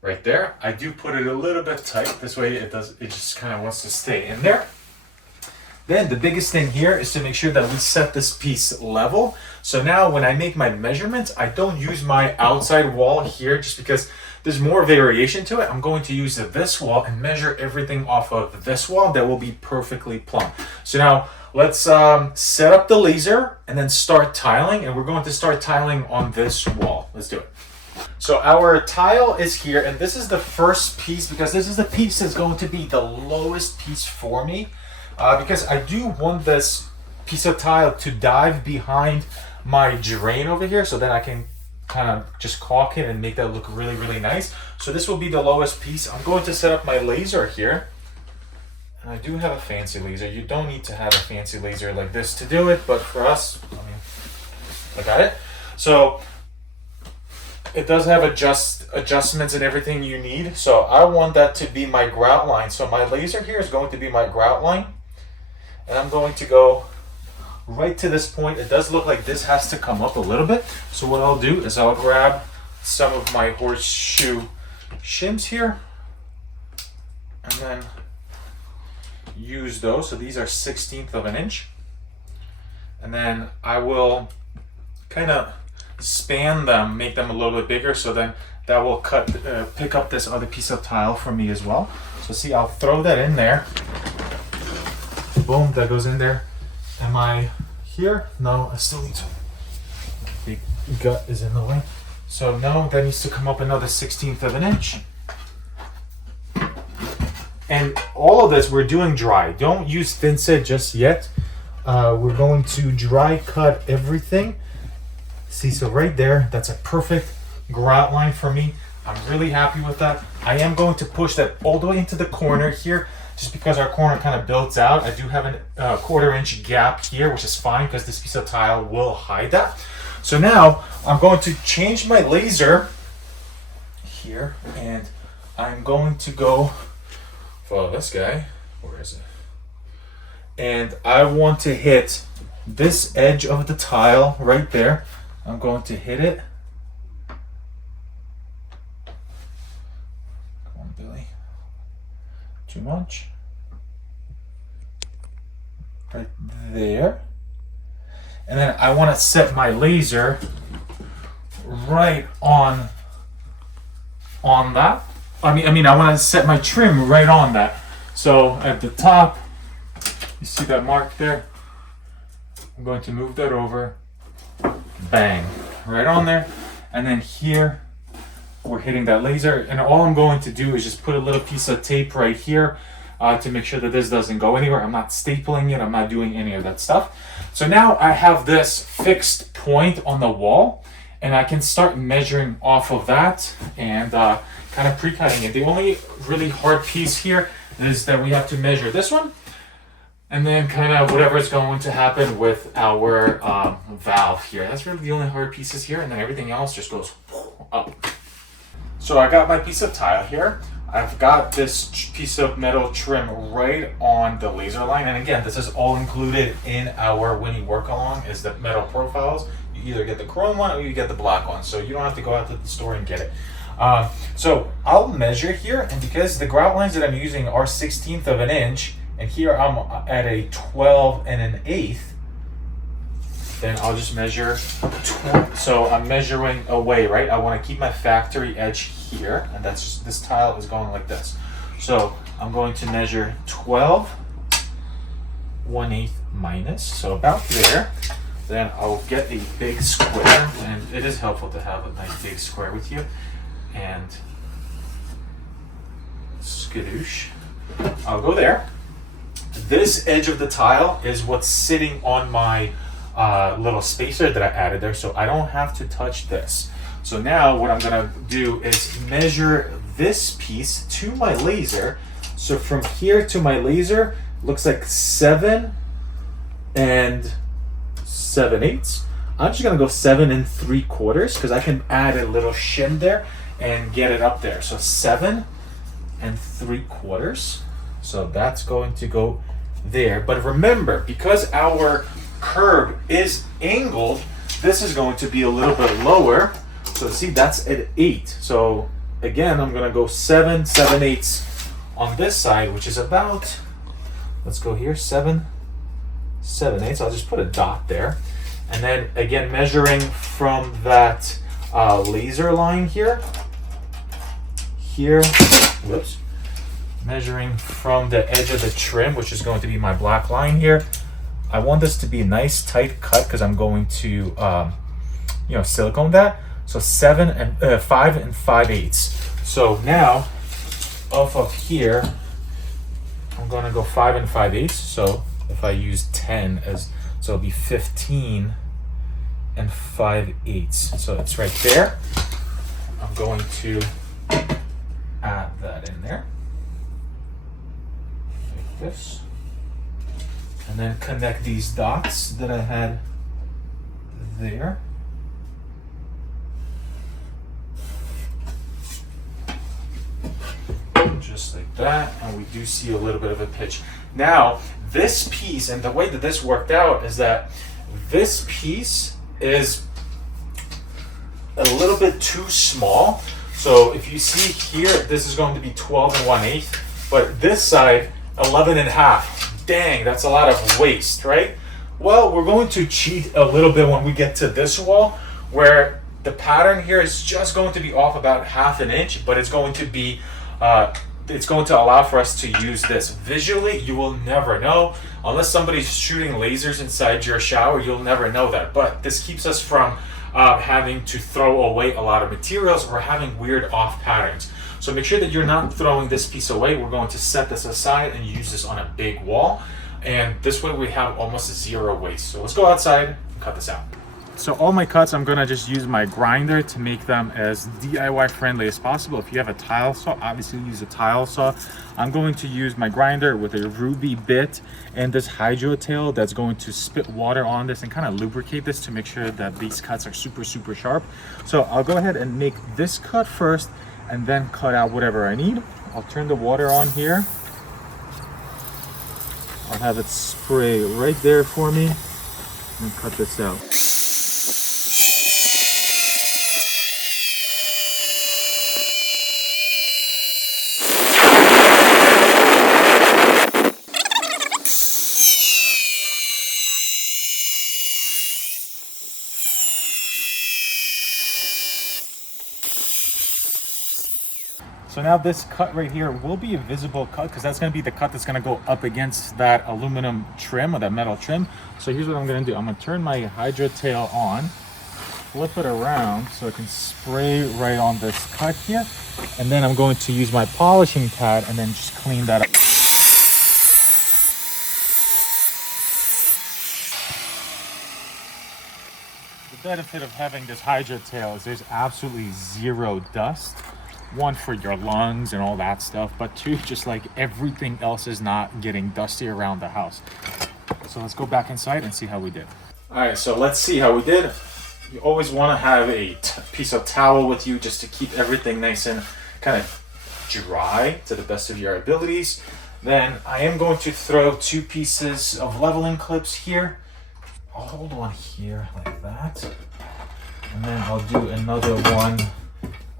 Right there. I do put it a little bit tight. This way it just kind of wants to stay in there. Then the biggest thing here is to make sure that we set this piece level. So now when I make my measurements, I don't use my outside wall here just because there's more variation to it. I'm going to use this wall and measure everything off of this wall. That will be perfectly plumb. So now let's set up the laser and then start tiling. And we're going to start tiling on this wall. Let's do it. So our tile is here, and this is the first piece because this is the piece that's going to be the lowest piece for me, because I do want this piece of tile to dive behind my drain over here, so then I can kind of just caulk it and make that look really, really nice. So this will be the lowest piece. I'm going to set up my laser here, and I do have a fancy laser. You don't need to have a fancy laser like this to do it, but for us, I mean, I got it. So it does have adjustments and everything you need. So I want that to be my grout line. So my laser here is going to be my grout line. And I'm going to go right to this point. It does look like this has to come up a little bit. So what I'll do is I'll grab some of my horseshoe shims here and then use those. So these are 1/16 of an inch. And then I will kind of span them, make them a little bit bigger, so then that will pick up this other piece of tile for me as well. So see, I'll throw that in there. Boom, that goes in there. Am I here? No, I still need to. The gut is in the way. So no, that needs to come up another 1/16 of an inch. And all of this we're doing dry. Don't use thinset just yet. We're going to dry cut everything. See, so right there, that's a perfect grout line for me. I'm really happy with that. I am going to push that all the way into the corner here, just because our corner kind of builds out. I do have a 1/4 inch gap here, which is fine because this piece of tile will hide that. So now I'm going to change my laser here, and I'm going to go follow this guy. Where is it? And I want to hit this edge of the tile right there. I'm going to hit it. Come on, Billy. Too much. right there. And then I want to set my laser right on that. I mean, I want to set my trim right on that. So at the top, you see that mark there? I'm going to move that over. Bang, right on there. And then here, we're hitting that laser. And all I'm going to do is just put a little piece of tape right here to make sure that this doesn't go anywhere. I'm not stapling it. I'm not doing any of that stuff. So now I have this fixed point on the wall, and I can start measuring off of that and kind of pre-cutting it. The only really hard piece here is that we have to measure this one, and then kind of whatever is going to happen with our valve here. That's really the only hard pieces here, and then everything else just goes up. So I got my piece of tile here. I've got this piece of metal trim right on the laser line. And again, this is all included in our WINNI Work Along, is the metal profiles. You either get the chrome one or you get the black one. So you don't have to go out to the store and get it. So I'll measure here. And because the grout lines that I'm using are 1/16 of an inch, and here I'm at a 12 1/8, then I'll just measure. So I'm measuring away, right? I want to keep my factory edge here, and that's just, this tile is going like this. So I'm going to measure 12 1/8 minus, so about there. Then I'll get a big square, and it is helpful to have a nice big square with you. And skadoosh, I'll go there. This edge of the tile is what's sitting on my little spacer that I added there, so I don't have to touch this. So now what I'm gonna do is measure this piece to my laser. So from here to my laser looks like 7 7/8. I'm just gonna go 7 3/4 because I can add a little shim there and get it up there. So 7 3/4. So that's going to go there. But remember, because our curb is angled, this is going to be a little bit lower. So see, that's at 8. So again, I'm gonna go 7 7/8 on this side, which is about, let's go here, 7 7/8. I'll just put a dot there. And then again, measuring from that laser line here, whoops, measuring from the edge of the trim, which is going to be my black line here. I want this to be a nice tight cut because I'm going to silicone that. So 5 5/8. So now off of here, I'm gonna go 5 5/8. So if I use 10 as, so it'll be 15 5/8. So it's right there. I'm going to add that in there like this, and then connect these dots that I had there. Just like that, and we do see a little bit of a pitch. Now, this piece, and the way that this worked out is that this piece is a little bit too small. So if you see here, this is going to be 12 1/8, but this side, 11 1/2. Dang, that's a lot of waste, right? Well, we're going to cheat a little bit when we get to this wall, where the pattern here is just going to be off about 1/2 inch, but it's going to be it's going to allow for us to use this. Visually, you will never know. Unless somebody's shooting lasers inside your shower, you'll never know that. But this keeps us from having to throw away a lot of materials or having weird off patterns. So make sure that you're not throwing this piece away. We're going to set this aside and use this on a big wall. And this way we have almost 0 waste. So let's go outside and cut this out. So all my cuts, I'm gonna just use my grinder to make them as DIY friendly as possible. If you have a tile saw, obviously use a tile saw. I'm going to use my grinder with a ruby bit and this hydro tail that's going to spit water on this and kind of lubricate this to make sure that these cuts are super sharp. So I'll go ahead and make this cut first and then cut out whatever I need. I'll turn the water on here. I'll have it spray right there for me and cut this out. now this cut right here will be a visible cut because that's going to be the cut that's going to go up against that aluminum trim or that metal trim. So here's what I'm going to do. I'm going to turn my Hydro tail on, flip it around so I can spray right on this cut here. And then I'm going to use my polishing pad and then just clean that up. The benefit of having this Hydro tail is there's absolutely zero dust. One, for your lungs and all that stuff, but two, just like everything else is not getting dusty around the house. So let's go back inside and see how we did. All right, so let's see how we did. You always want to have a piece of towel with you just to keep everything nice and kind of dry to the best of your abilities. Then I am going to throw 2 pieces of leveling clips here. I'll hold one here like that. And then I'll do another one.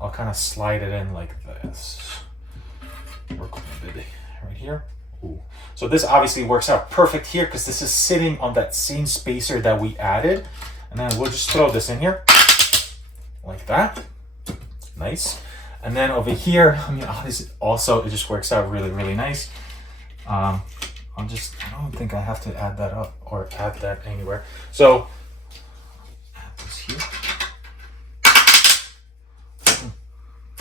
I'll kind of slide it in like this. Work with it right here. Ooh. So this obviously works out perfect here because this is sitting on that same spacer that we added. And then we'll just throw this in here like that. Nice. And then over here, I mean, also it just works out really, really nice. I don't think I have to add that up or add that anywhere. So add this here.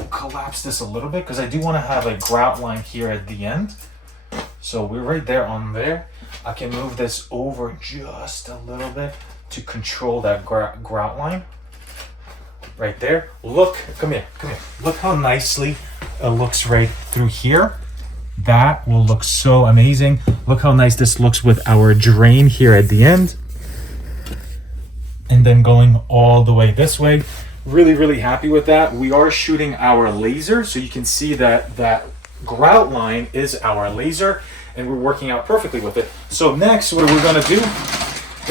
Collapse this a little bit because I do want to have a grout line here at the end. So we're right there on there. I can move this over just a little bit to control that grout line right there. Look, come here. Look how nicely it looks right through here. That will look so amazing. Look how nice this looks with our drain here at the end. And then going all the way this way. Really, really happy with that. We are shooting our laser, so you can see that that grout line is our laser, and we're working out perfectly with it. So next, what we're gonna do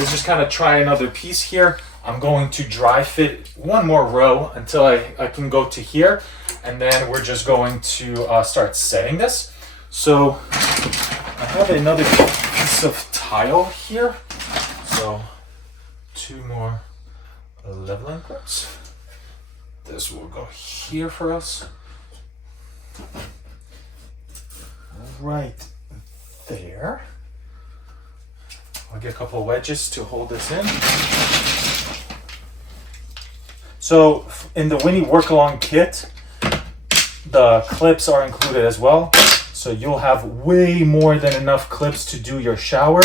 is just kind of try another piece here. I'm going to dry fit one more row until I can go to here, and then we're just going to start setting this. So I have another piece of tile here. So 2 more leveling clips. This will go here for us. Right there. I'll get a couple of wedges to hold this in. So in the WINNI Work Along kit, the clips are included as well. So you'll have way more than enough clips to do your shower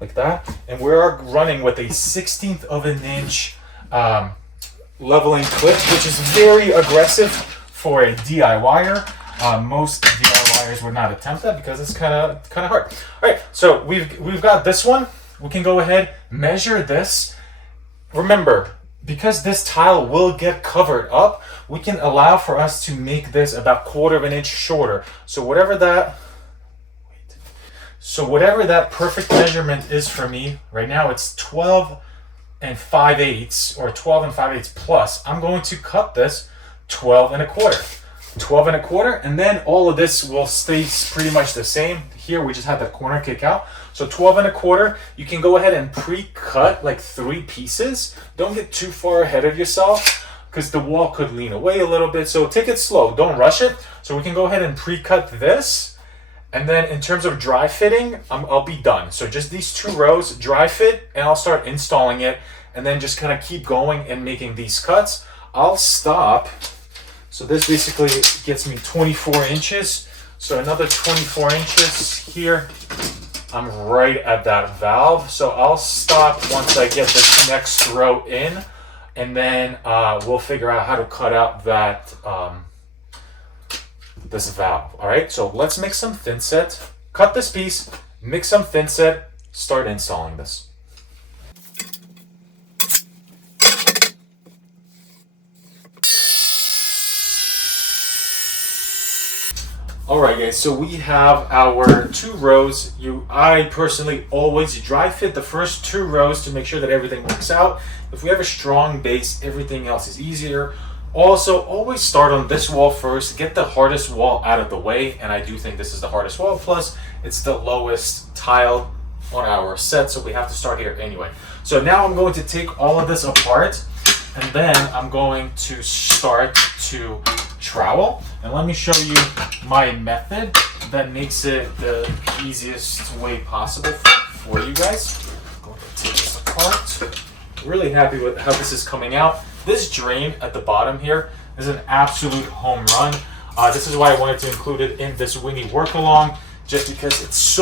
like that. And we're running with a 1/16 of an inch leveling clip, which is very aggressive for a DIYer. Most DIYers would not attempt that because it's kind of hard. All right, so we've got this one. We can go ahead, measure this. Remember, because this tile will get covered up, we can allow for us to make this about 1/4 of an inch shorter. So whatever that perfect measurement is for me right now, it's 12 and 5/8 or 12 and 5/8 plus. I'm going to cut this 12 and 1/4. 12 and 1/4, and then all of this will stay pretty much the same. Here we just had the corner kick out. So 12 and 1/4, you can go ahead and pre-cut like 3 pieces. Don't get too far ahead of yourself because the wall could lean away a little bit. So take it slow, don't rush it. So we can go ahead and pre-cut this. And then in terms of dry fitting, I'll be done. So just these 2 rows, dry fit, and I'll start installing it and then just kind of keep going and making these cuts. I'll stop. So this basically gets me 24 inches. So another 24 inches here. I'm right at that valve. So I'll stop once I get this next row in, and then we'll figure out how to cut out that this valve. All right, so let's mix some thin set, cut this piece, mix some thin set, start installing this. All right, guys, so we have our 2 rows. I personally always dry fit the first 2 rows to make sure that everything works out. If we have a strong base, everything else is easier. Also, always start on this wall first, get the hardest wall out of the way, and I do think this is the hardest wall, plus it's the lowest tile on our set, so we have to start here anyway. So now I'm going to take all of this apart, and then I'm going to start to trowel. And let me show you my method that makes it the easiest way possible for you guys. I'm going to take this apart. Really happy with how this is coming out. This drain at the bottom here is an absolute home run. This is why I wanted to include it in this WINNI Work Along, just because it's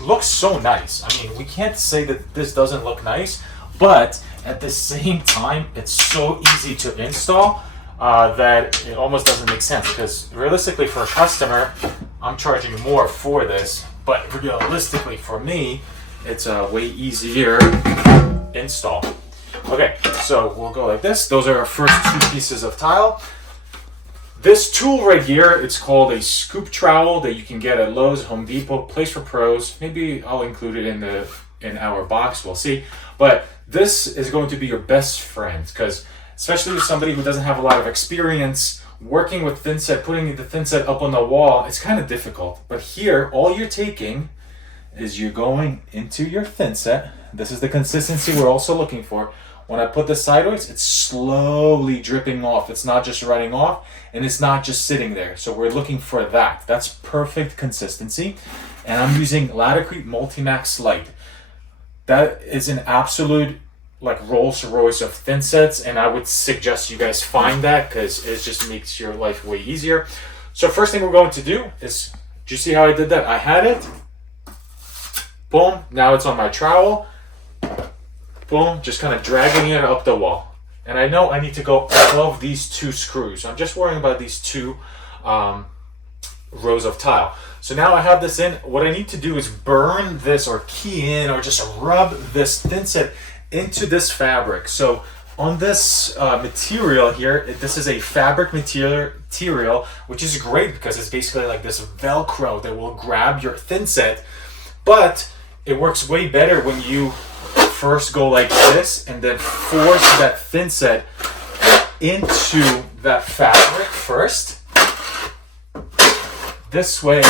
looks so nice. I mean, we can't say that this doesn't look nice, but at the same time, it's so easy to install that it almost doesn't make sense, because realistically for a customer, I'm charging more for this, but realistically for me, it's a way easier install. Okay, so we'll go like this. Those are our first two pieces of tile. This tool right here, it's called a scoop trowel that you can get at Lowe's, Home Depot, Place for Pros. Maybe I'll include it in our box, we'll see. But this is going to be your best friend, because especially with somebody who doesn't have a lot of experience working with thinset, putting the thinset up on the wall, it's kind of difficult. But here, all you're taking is you're going into your thinset. This is the consistency we're also looking for. When I put this sideways, it's slowly dripping off. It's not just running off, and it's not just sitting there. So we're looking for that. That's perfect consistency. And I'm using Laticrete Multimax Lite. That is an absolute like Rolls Royce of thinsets, and I would suggest you guys find that, because it just makes your life way easier. So first thing we're going to do is, do you see how I did that? I had it. Boom. Now it's on my trowel. Boom, just kind of dragging it up the wall. And I know I need to go above these two screws. I'm just worrying about these two rows of tile. So now I have this in. What I need to do is burn this, or key in, or just rub this thinset into this fabric. So on this material here, this is a fabric material, which is great because it's basically like this Velcro that will grab your thinset. But it works way better when you first go like this and then force that thinset into that fabric first. This way,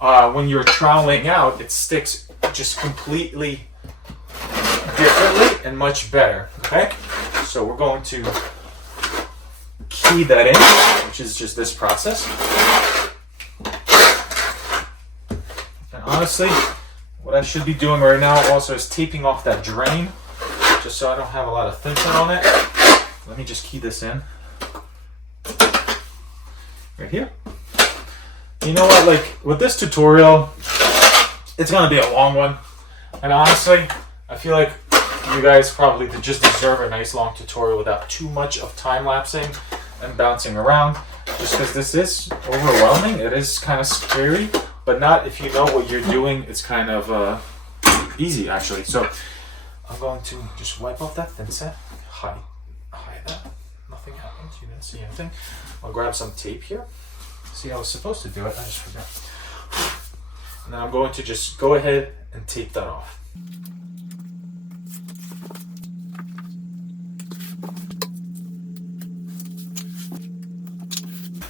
when you're troweling out, it sticks just completely differently and much better. Okay, so we're going to key that in, which is just this process. And honestly, what I should be doing right now also is taping off that drain, just so I don't have a lot of thinset on it. Let me just key this in right here. You know what, like with this tutorial, it's gonna be a long one, and honestly, I feel like you guys probably just deserve a nice long tutorial without too much of time lapsing and bouncing around, just because this is overwhelming. It is kind of scary, but not if you know what you're doing. It's kind of easy actually. So I'm going to just wipe off that thinset, hide that. Nothing happened. You didn't see anything. I'll grab some tape here. See, I was supposed to do it. I just forgot. And then I'm going to just go ahead and tape that off.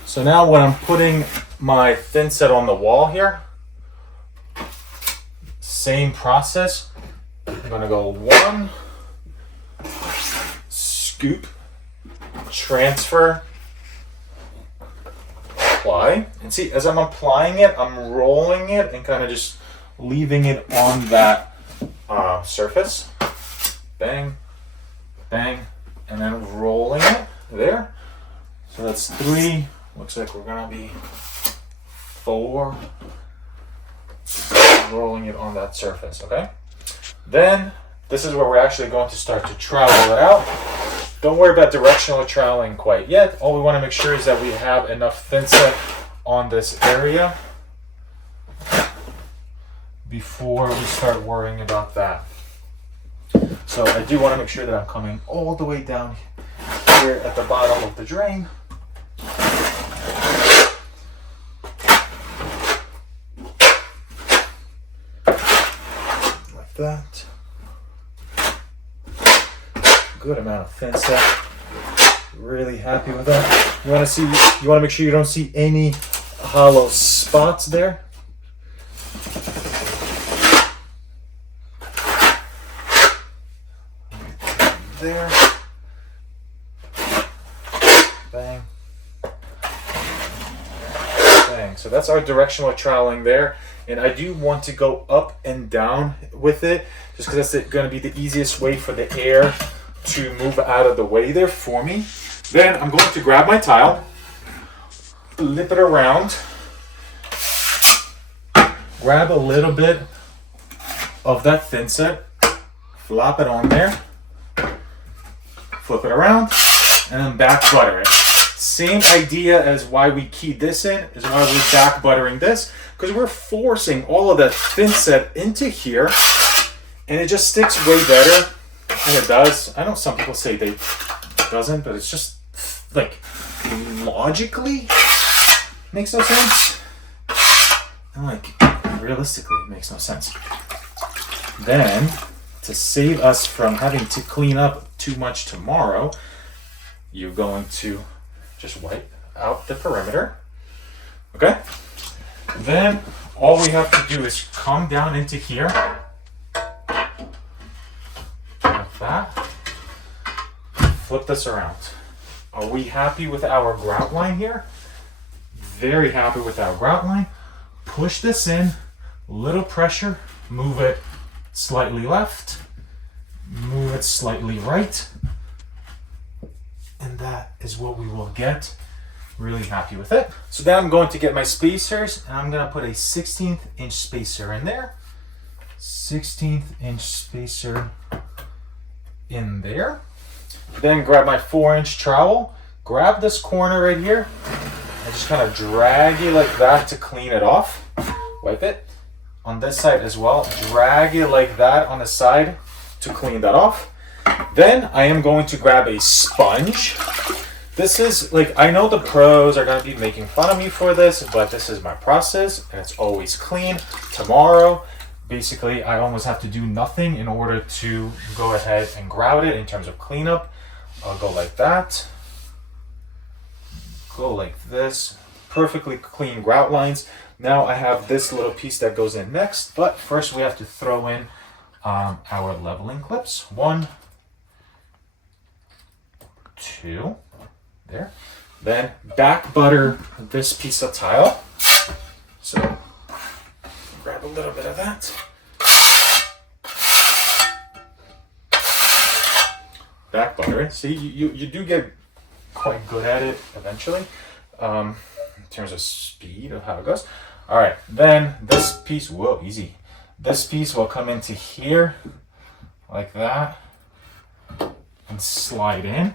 So now when I'm putting my thinset on the wall here, same process. I'm gonna go one, scoop, transfer, apply. And see, as I'm applying it, I'm rolling it and kind of just leaving it on that surface. Bang, bang, and then rolling it there. So that's 3. Looks like we're gonna be 4, rolling it on that surface, okay? Then, this is where we're actually going to start to trowel it out. Don't worry about directional troweling quite yet. All we wanna make sure is that we have enough thinset on this area before we start worrying about that. So I do wanna make sure that I'm coming all the way down here at the bottom of the drain. That good amount of thinset. Really happy with that. You want to make sure you don't see any hollow spots there. There. Bang. troweling. So that's our directional troweling there. And I do want to go up and down with it, just because that's going to be the easiest way for the air to move out of the way there for me. Then I'm going to grab my tile, flip it around, grab a little bit of that thin set, flop it on there, flip it around, and then back butter it. Same idea as why we keyed this in, is why we're back buttering this, because we're forcing all of that thin set into here, and it just sticks way better, and it does. I know some people say it doesn't, but it's just like logically makes no sense, and like realistically it makes no sense. Then, to save us from having to clean up too much tomorrow, you're going to just wipe out the perimeter. Okay? Then all we have to do is come down into here, like that, flip this around. Are we happy with our grout line here? Very happy with our grout line. Push this in, little pressure, move it slightly left, move it slightly right, and that is what we will get. Really happy with it. So now I'm going to get my spacers, and I'm going to put a 16th inch spacer in there. 16th inch spacer in there. Then grab my 4-inch trowel, grab this corner right here, and just kind of drag it like that to clean it off. Wipe it. On this side as well, drag it like that on the side to clean that off. Then I am going to grab a sponge. This is like, I know the pros are going to be making fun of me for this, but this is my process, and it's always clean. Tomorrow, basically, I almost have to do nothing in order to go ahead and grout it in terms of cleanup. I'll go like that. Go like this. Perfectly clean grout lines. Now I have this little piece that goes in next, but first we have to throw in our leveling clips. 1, 2, there. Then back butter this piece of tile. So grab a little bit of that. Back butter it. See, you do get quite good at it eventually, in terms of speed of how it goes. All right, then this piece, whoa, easy. This piece will come into here like that and slide in.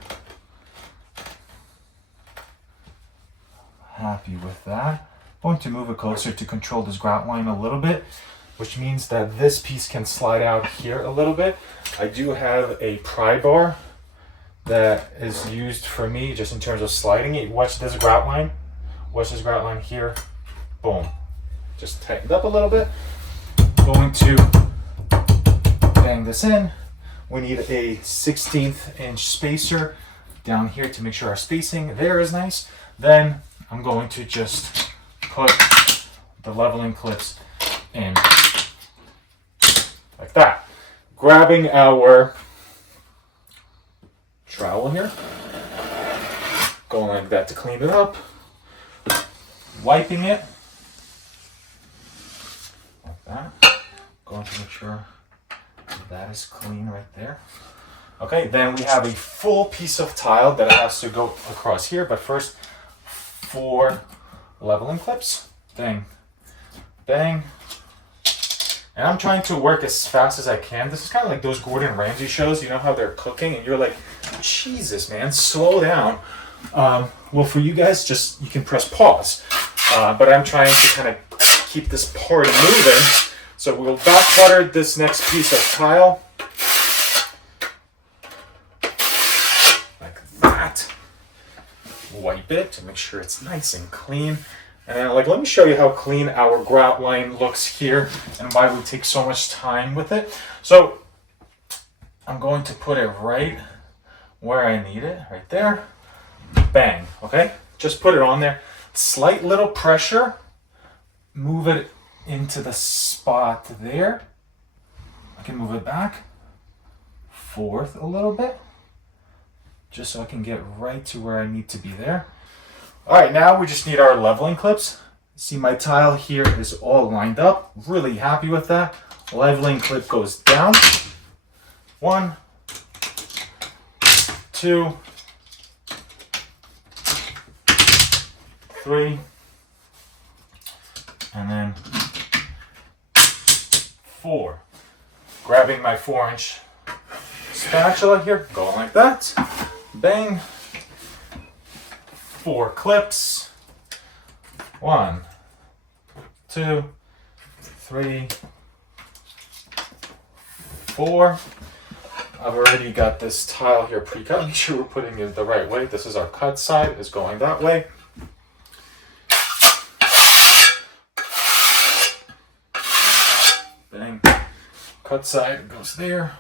Happy with that. Going to move it closer to control this grout line a little bit, which means that this piece can slide out here a little bit. I do have a pry bar that is used for me just in terms of sliding it. Watch this grout line. Watch this grout line here. Boom. Just tightened up a little bit. Going to bang this in. We need a 16th inch spacer down here to make sure our spacing there is nice. Then I'm going to just put the leveling clips in like that. Grabbing our trowel here, going like that to clean it up, wiping it like that, going to make sure that is clean right there. Okay, then we have a full piece of tile that has to go across here, but first 4 leveling clips. Bang, bang. And I'm trying to work as fast as I can. This is kind of like those Gordon Ramsay shows, you know how they're cooking and you're like, Jesus, man, slow down. Well, for you guys, just, you can press pause. But I'm trying to kind of keep this part moving. So we'll back butter this next piece of tile. Like that. Wipe it to make sure it's nice and clean. And then, let me show you how clean our grout line looks here and why we take so much time with it. So I'm going to put it right where I need it, right there. Bang, okay? Just put it on there. Slight little pressure. Move it into the spot there. I can move it back, forth a little bit, just so I can get right to where I need to be there. All right, now we just need our leveling clips. See, my tile here is all lined up. Really happy with that. Leveling clip goes down. 1, 2, 3, and then 4. Grabbing my 4-inch spatula here, going like that. Bang. 4 clips. 1, 2, 3, 4. I've already got this tile here pre-cut. Make sure we're putting it the right way. This is our cut side, is going that way. Bang. Cut side goes there.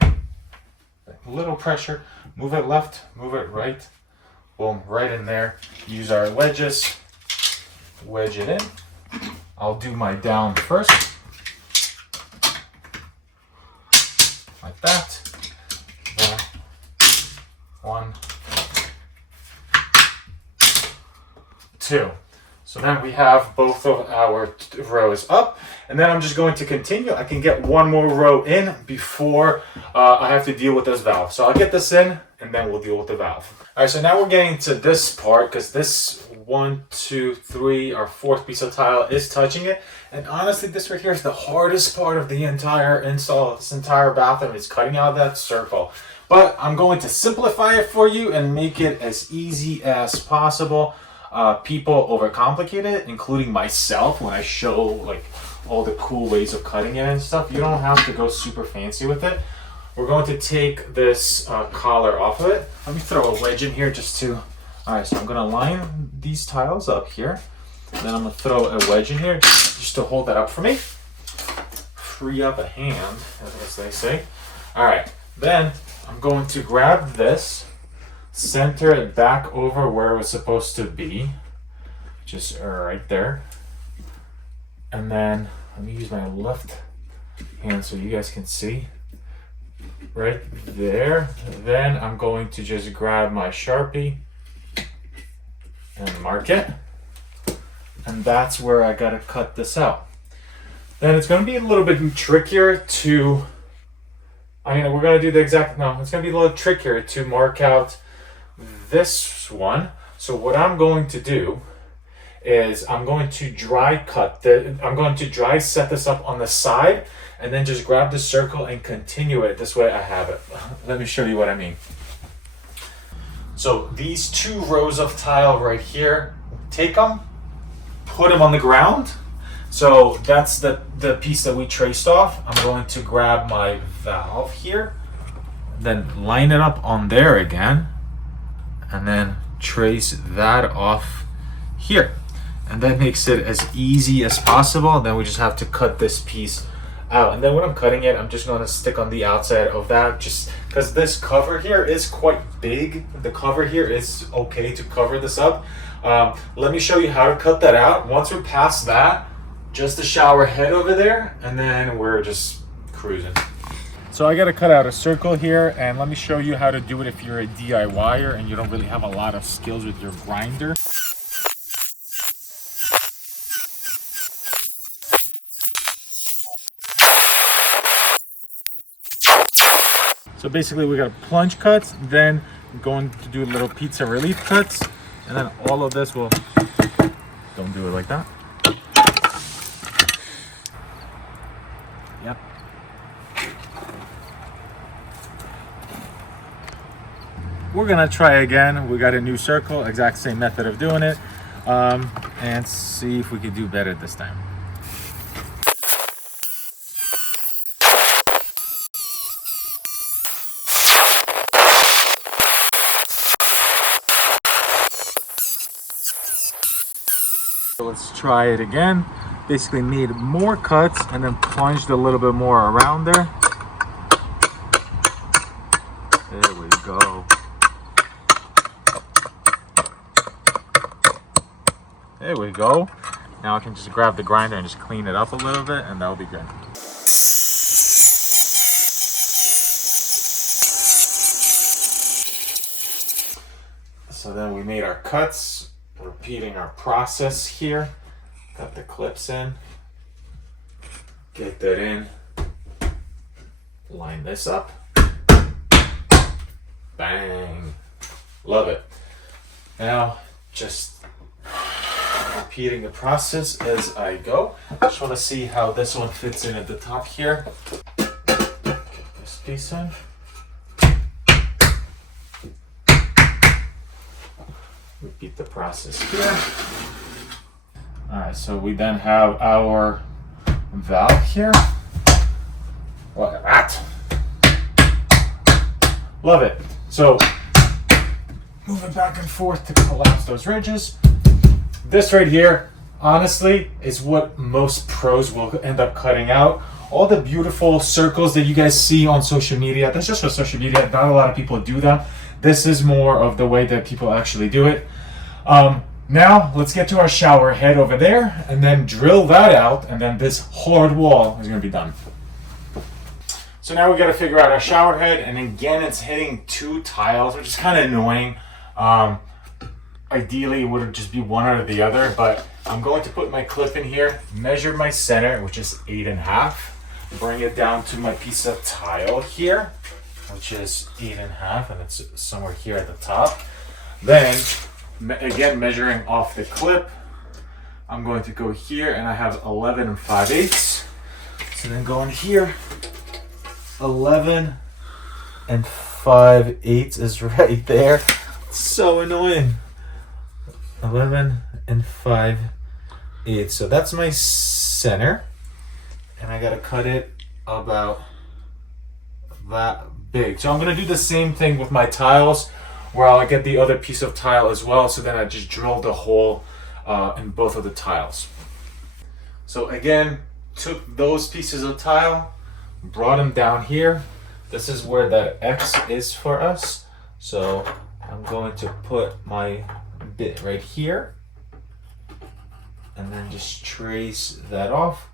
A little pressure. Move it left, move it right. Boom, right in there. Use our wedges. Wedge it in. I'll do my down first. Like that. Then 1, 2. So then we have both of our rows up, and then I'm just going to continue. I can get one more row in before I have to deal with this valve. So I'll get this in, and then we'll deal with the valve. All right, so now we're getting to this part, because this 1, 2, 3, our 4th piece of tile is touching it. And honestly, this right here is the hardest part of the entire install of this entire bathroom, is cutting out that circle. But I'm going to simplify it for you and make it as easy as possible. People overcomplicate it, including myself, when I show like all the cool ways of cutting it and stuff. You don't have to go super fancy with it. We're going to take this collar off of it. Let me throw a wedge in here just to... Alright, so I'm going to line these tiles up here. And then I'm going to throw a wedge in here just to hold that up for me. Free up a hand, as they say. Alright, then I'm going to grab this, center it back over where it was supposed to be. Just right there. And then let me use my left hand so you guys can see. Right there. Then I'm going to just grab my Sharpie and mark it. And that's where I gotta cut this out. Then it's gonna be a little bit trickier to, we're gonna do the exact, no, it's gonna be a little trickier to mark out this one. So what I'm going to do is I'm going to dry set this up on the side, and then just grab the circle and continue it. This way I have it. Let me show you what I mean. So these 2 rows of tile right here, take them, put them on the ground. So that's the piece that we traced off. I'm going to grab my valve here, then line it up on there again, and then trace that off here. And that makes it as easy as possible. Then we just have to cut this piece out. And then when I'm cutting it, I'm just going to stick on the outside of that, just because this cover here is quite big. The cover here is okay to cover this up. Let me show you how to cut that out. Once we're past that, just the shower head over there, and then we're just cruising. So I got to cut out a circle here, and let me show you how to do it if you're a DIYer and you don't really have a lot of skills with your grinder. So basically we got plunge cuts, then going to do little pizza relief cuts, and then all of this will, don't do it like that. Yep. We're gonna try again. We got a new circle, exact same method of doing it, and see if we can do better this time. So let's try it again. Basically made more cuts and then plunged a little bit more around there. There we go. There we go. Now I can just grab the grinder and just clean it up a little bit, and that'll be good. So then we made our cuts. repeating our process here. Got the clips in. Get that in. Line this up. Bang. Love it. Now, just repeating the process as I go. Just want to see how this one fits in at the top here. Get this piece in. Repeat the process here. Alright, so we then have our valve here. Look at that. Love it. So, moving back and forth to collapse those ridges. This right here, honestly, is what most pros will end up cutting out. All the beautiful circles that you guys see on social media, that's just for social media. Not a lot of people do them. This is more of the way that people actually do it. Now, let's get to our shower head over there and then drill that out, and then this hard wall is going to be done. So now we got to figure out our shower head, and again, it's hitting 2 tiles, which is kind of annoying. Ideally, it would just be one or the other, but I'm going to put my clip in here, measure my center, which is 8.5, bring it down to my piece of tile here, which is 8.5, and it's somewhere here at the top. Then, again, measuring off the clip, I'm going to go here, and I have 11 5/8. So then going here, 11 5/8 is right there. It's so annoying. 11 5/8. So that's my center, and I gotta cut it about that big. So I'm gonna do the same thing with my tiles, where I'll get the other piece of tile as well. So then I just drill the hole in both of the tiles. So again, took those pieces of tile, brought them down here. This is where that X is for us. So I'm going to put my bit right here and then just trace that off.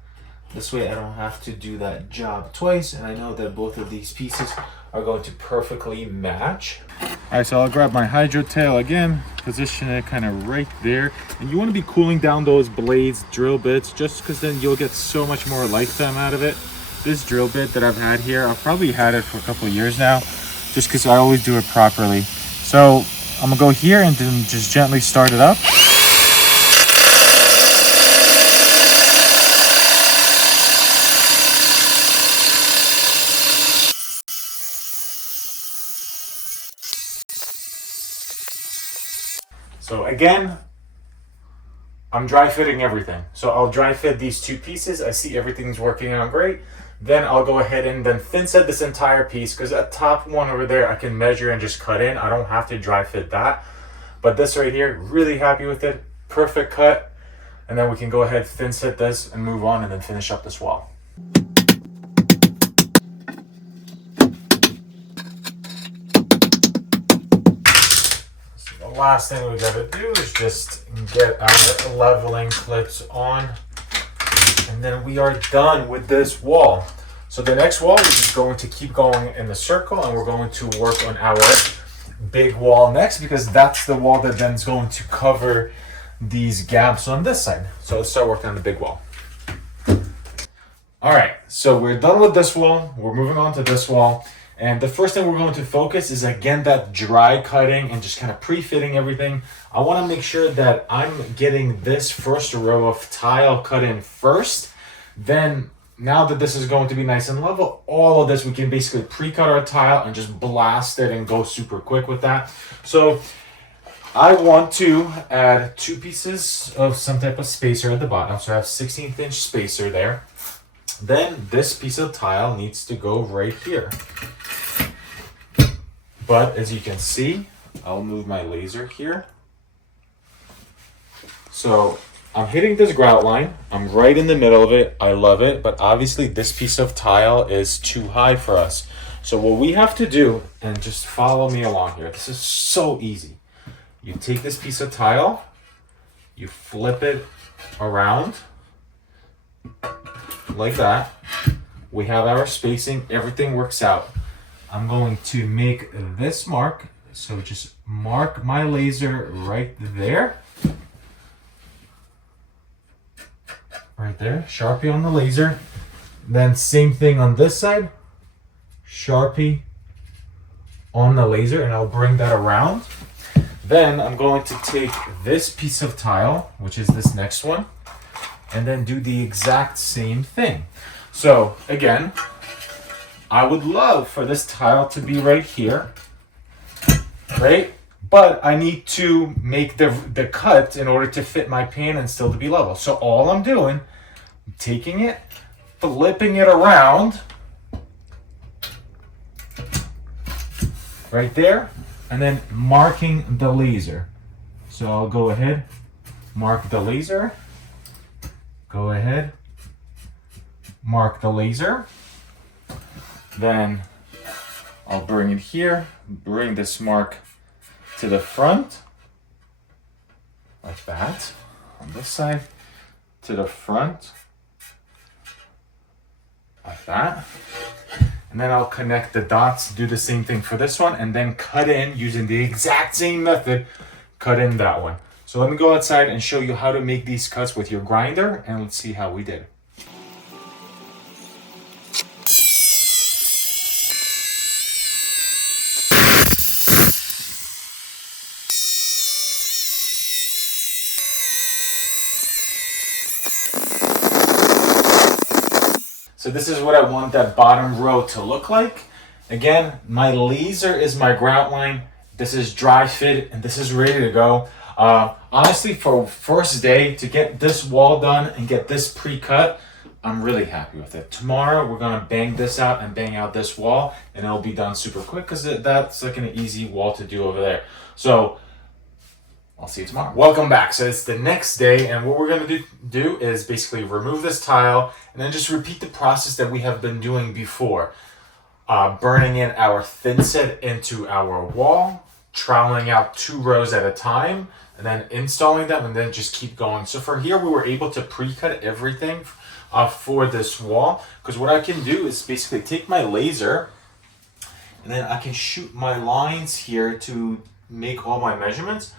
This way I don't have to do that job twice, and I know that both of these pieces are going to perfectly match. Alright, so I'll grab my hydro tail again, position it kind of right there, and you want to be cooling down those blades, drill bits, just because then you'll get so much more lifetime out of it. This drill bit that I've had here, I've probably had it for a couple of years now, just because I always do it properly. So I'm gonna go here and then just gently start it up. So again, I'm dry fitting everything. So I'll dry fit these 2 pieces. I see everything's working out great. Then I'll go ahead and then thin set this entire piece, because that top one over there I can measure and just cut in. I don't have to dry fit that. But this right here, really happy with it. Perfect cut. And then we can go ahead, thin set this, and move on and then finish up this wall. The last thing we gotta do is just get our leveling clips on, and then we are done with this wall. So the next wall, we're just going to keep going in the circle, and we're going to work on our big wall next, because that's the wall that then is going to cover these gaps on this side. So let's start working on the big wall. All right, so we're done with this wall. We're moving on to this wall. And the first thing we're going to focus is, again, that dry cutting and just kind of pre-fitting everything. I want to make sure that I'm getting this first row of tile cut in first. Then, now that this is going to be nice and level, all of this, we can basically pre-cut our tile and just blast it and go super quick with that. So I want to add 2 pieces of some type of spacer at the bottom. So I have 16th inch spacer there. Then this piece of tile needs to go right here. But as you can see, I'll move my laser here. So I'm hitting this grout line. I'm right in the middle of it. I love it, but obviously this piece of tile is too high for us. So what we have to do, and just follow me along here, this is so easy. You take this piece of tile, you flip it around like that. We have our spacing, everything works out. I'm going to make this mark, so just mark my laser right there. right there, Sharpie on the laser. Then same thing on this side, Sharpie on the laser, and I'll bring that around. Then I'm going to take this piece of tile, which is this next one, and then do the exact same thing. So again, I would love for this tile to be right here, right? But I need to make the cut in order to fit my pan and still to be level. So all I'm doing, I'm taking it, flipping it around, right there, and then marking the laser. So I'll go ahead, mark the laser, go ahead, mark the laser, then I'll bring it here, bring this mark to the front, like that, on this side, to the front, like that. And then I'll connect the dots, do the same thing for this one, and then cut in using the exact same method, cut in that one. So let me go outside and show you how to make these cuts with your grinder, and let's see how we did. So this is what I want that bottom row to look like. Again, my laser is my grout line. This is dry fit and this is ready to go. Honestly, for first day to get this wall done and get this pre-cut, I'm really happy with it. Tomorrow we're gonna bang this out and bang out this wall, and it'll be done super quick because that's like an easy wall to do over there. So I'll see you tomorrow. Welcome back. So it's the next day, and what we're going to do is basically remove this tile and then just repeat the process that we have been doing before. Burning in our thinset into our wall, troweling out 2 rows at a time, and then installing them, and then just keep going. So for here, we were able to pre-cut everything for this wall, because what I can do is basically take my laser, and then I can shoot my lines here to make all my measurements.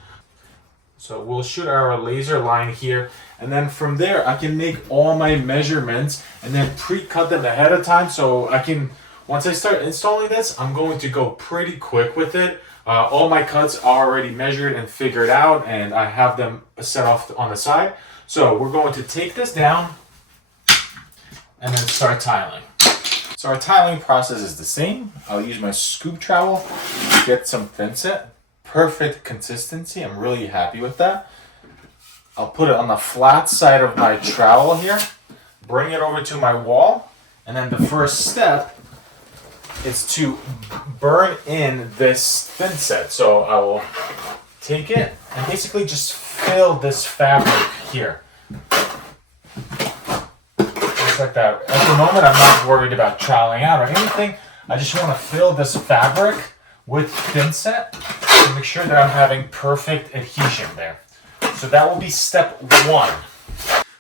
So we'll shoot our laser line here, and then from there I can make all my measurements and then pre-cut them ahead of time, so I can, once I start installing this, I'm going to go pretty quick with it. All my cuts are already measured and figured out, and I have them set off on the side. So we're going to take this down and then start tiling. So our tiling process is the same. I'll use my scoop trowel to get some thinset. Perfect consistency. I'm really happy with that. I'll put it on the flat side of my trowel here, bring it over to my wall, and then the first step is to burn in this thinset. So I will take it and basically just fill this fabric here. Just like that. At the moment, I'm not worried about troweling out or anything. I just want to fill this fabric with thinset to make sure that I'm having perfect adhesion there. So that will be step 1.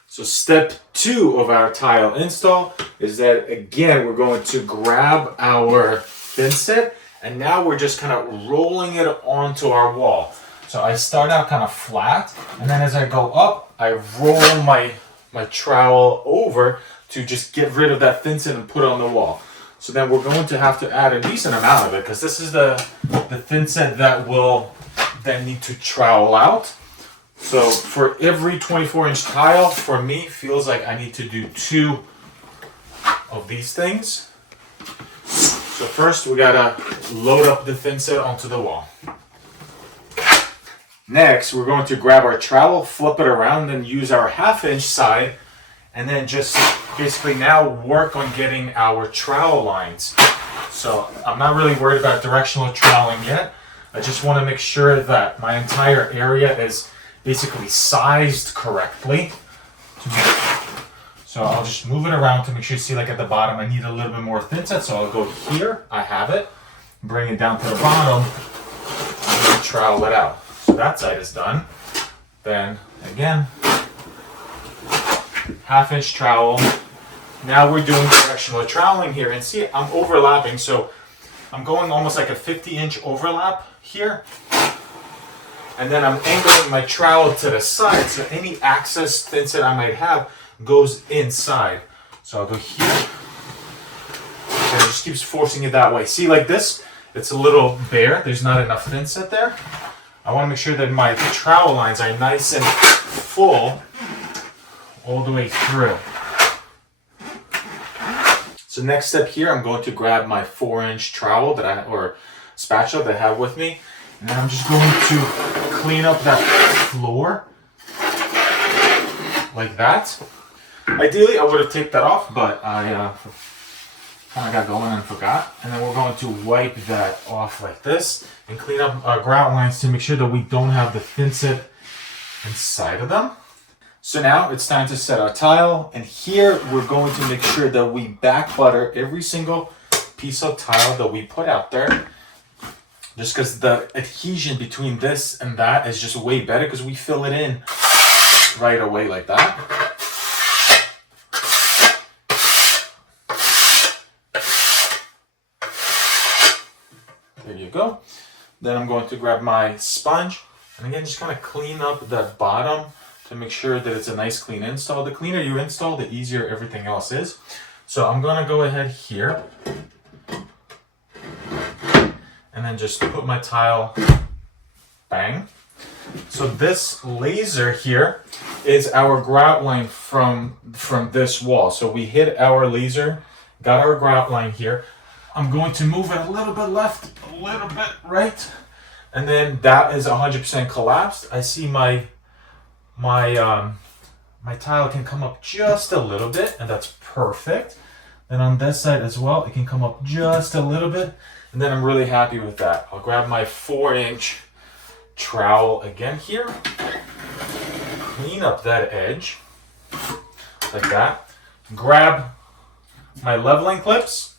So step 2 of our tile install is that, again, we're going to grab our thinset, and now we're just kind of rolling it onto our wall. So I start out kind of flat, and then as I go up, I roll my trowel over to just get rid of that thinset and put it on the wall. So then we're going to have to add a decent amount of it, because this is the thinset that will then need to trowel out. So for every 24-inch tile, for me, feels like I need to do 2 of these things. So first we gotta load up the thinset onto the wall. Next, we're going to grab our trowel, flip it around, and use our 1/2-inch side, and then just basically now work on getting our trowel lines. So I'm not really worried about directional troweling yet. I just want to make sure that my entire area is basically sized correctly. So I'll just move it around to make sure you see, like at the bottom, I need a little bit more thinset. So I'll go here, I have it, bring it down to the bottom, and trowel it out. So that side is done. Then again, 1/2-inch trowel. Now we're doing directional troweling here, and see, I'm overlapping, so I'm going almost like a 50-inch overlap here, and then I'm angling my trowel to the side, so any excess thinset I might have goes inside. So I'll go here, and it just keeps forcing it that way. See, like this, it's a little bare. There's not enough thinset there. I want to make sure that my trowel lines are nice and full all the way through. So next step here, I'm going to grab my 4-inch trowel or spatula that I have with me, and then I'm just going to clean up that floor like that. Ideally, I would have taped that off, but I kind of got going and forgot. And then we're going to wipe that off like this and clean up our grout lines to make sure that we don't have the thinset inside of them. So now it's time to set our tile, and here we're going to make sure that we back butter every single piece of tile that we put out there, just because the adhesion between this and that is just way better because we fill it in right away like that. There you go. Then I'm going to grab my sponge and again just kind of clean up that bottom to make sure that it's a nice clean install. The cleaner you install, the easier everything else is. So I'm going to go ahead here and then just put my tile, bang. So this laser here is our grout line from this wall. So we hit our laser, got our grout line here. I'm going to move it a little bit left, a little bit right, and then that is 100% collapsed. I see my tile can come up just a little bit, and that's perfect. Then on this side as well, it can come up just a little bit, and then I'm really happy with that. I'll grab my 4-inch trowel again here, clean up that edge like that, grab my leveling clips,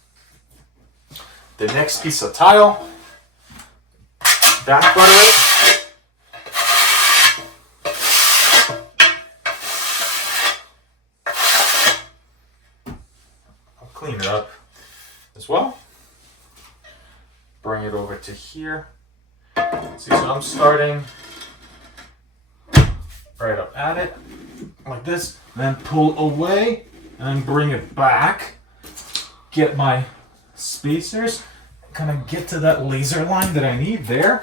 the next piece of tile, back butter it, clean it up as well. Bring it over to here. See, so I'm starting right up at it, like this, then pull away and bring it back. Get my spacers, kind of get to that laser line that I need there.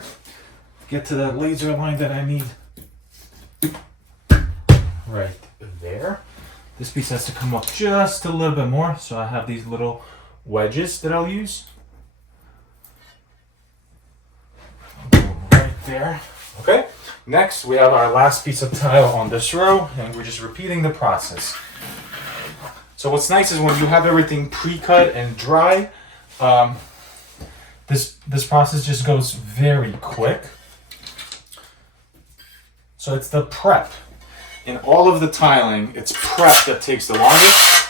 Get to that laser line that I need right there. This piece has to come up just a little bit more, so I have these little wedges that I'll use. Right there. Okay, next we have our last piece of tile on this row, and we're just repeating the process. So what's nice is when you have everything pre-cut and dry, this process just goes very quick. So it's the prep. In all of the tiling, it's prep that takes the longest.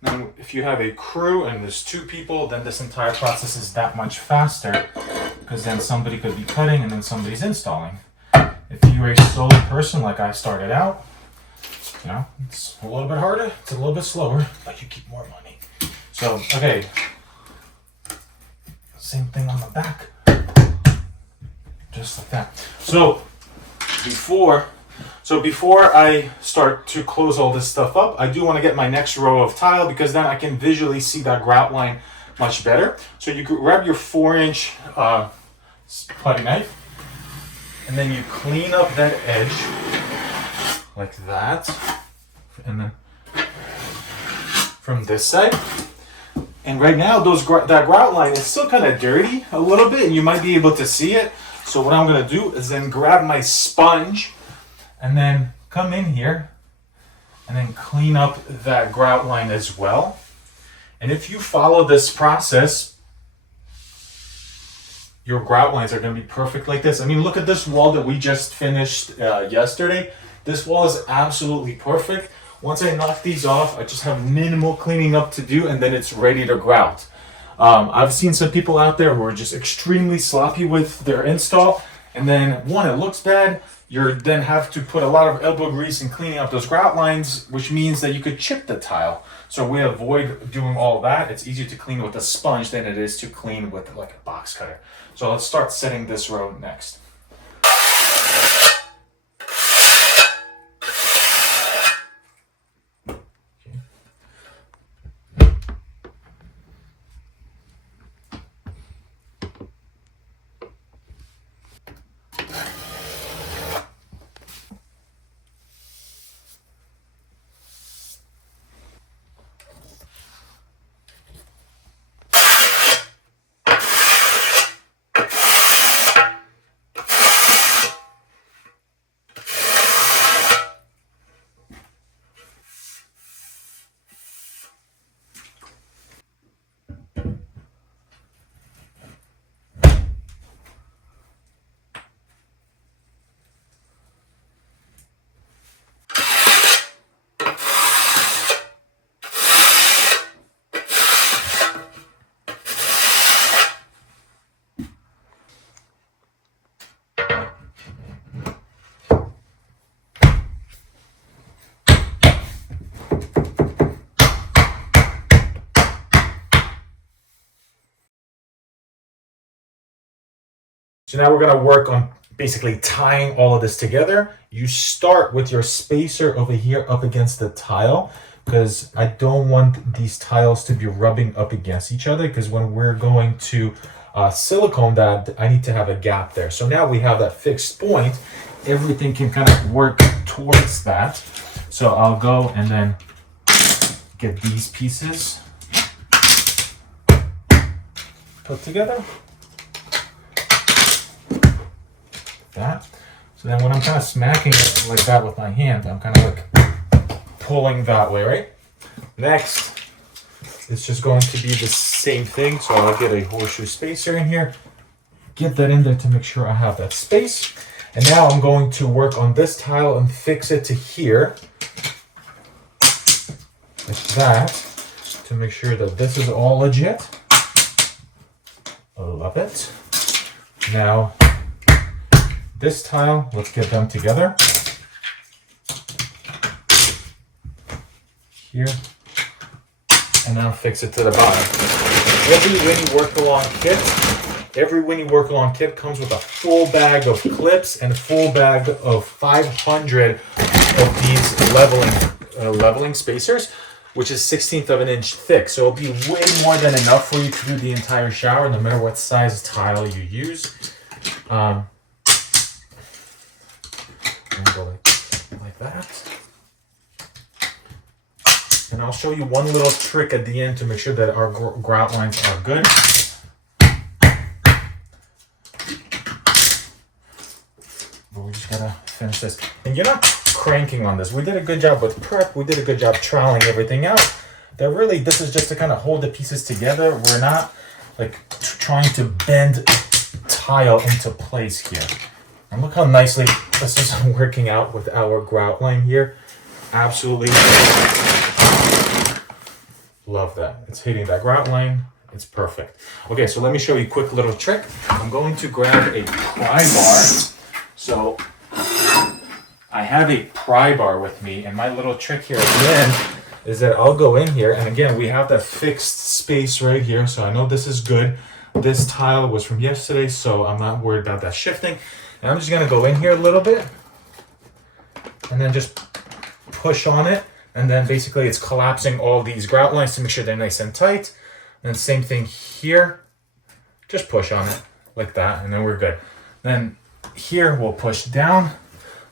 Then if you have a crew and there's 2 people, then this entire process is that much faster, because then somebody could be cutting and then somebody's installing. If you're a solo person like I started out, you know, it's a little bit harder, it's a little bit slower, but you keep more money. So, okay, same thing on the back, just like that. So before I start to close all this stuff up, I do want to get my next row of tile, because then I can visually see that grout line much better. So you grab your 4-inch putty knife, and then you clean up that edge like that, and then from this side. And right now, that grout line is still kind of dirty a little bit, and you might be able to see it. So what I'm going to do is then grab my sponge and then come in here and then clean up that grout line as well. And if you follow this process, your grout lines are going to be perfect like this. I mean, look at this wall that we just finished yesterday. This wall is absolutely perfect. Once I knock these off, I just have minimal cleaning up to do, and then it's ready to grout. I've seen some people out there who are just extremely sloppy with their install, and then one, it looks bad. You then have to put a lot of elbow grease in cleaning up those grout lines, which means that you could chip the tile. So we avoid doing all that. It's easier to clean with a sponge than it is to clean with like a box cutter. So let's start setting this row next. So now we're gonna work on basically tying all of this together. You start with your spacer over here up against the tile, because I don't want these tiles to be rubbing up against each other, because when we're going to silicone that, I need to have a gap there. So now we have that fixed point. Everything can kind of work towards that. So I'll go and then get these pieces put together. That. So then when I'm kind of smacking it like that with my hand, I'm kind of like pulling that way, right? Next, it's just going to be the same thing. So I'll get a horseshoe spacer in here, get that in there to make sure I have that space. And now I'm going to work on this tile and fix it to here, like that, to make sure that this is all legit. I love it. Now, this tile, let's get them together. Here. And now fix it to the bottom. Every WINNI Work Along kit comes with a full bag of clips and a full bag of 500 of these leveling spacers, which is 1/16 of an inch thick. So it'll be way more than enough for you to do the entire shower, no matter what size tile you use. Go like that. And I'll show you one little trick at the end to make sure that our grout lines are good. But we just gotta finish this. And you're not cranking on this. We did a good job with prep. We did a good job troweling everything out. That really, this is just to kind of hold the pieces together. We're not like trying to bend tile into place here. And look how nicely this is working out with our grout line here. Absolutely love that. It's hitting that grout line. It's perfect. Okay, so let me show you a quick little trick. I'm going to grab a pry bar. So I have a pry bar with me, and my little trick here at the end is that I'll go in here, and again, we have that fixed space right here, so I know this is good. This tile was from yesterday, so I'm not worried about that shifting. And I'm just gonna go in here a little bit and then just push on it. And then basically it's collapsing all these grout lines to make sure they're nice and tight. And same thing here, just push on it like that, and then we're good. Then here we'll push down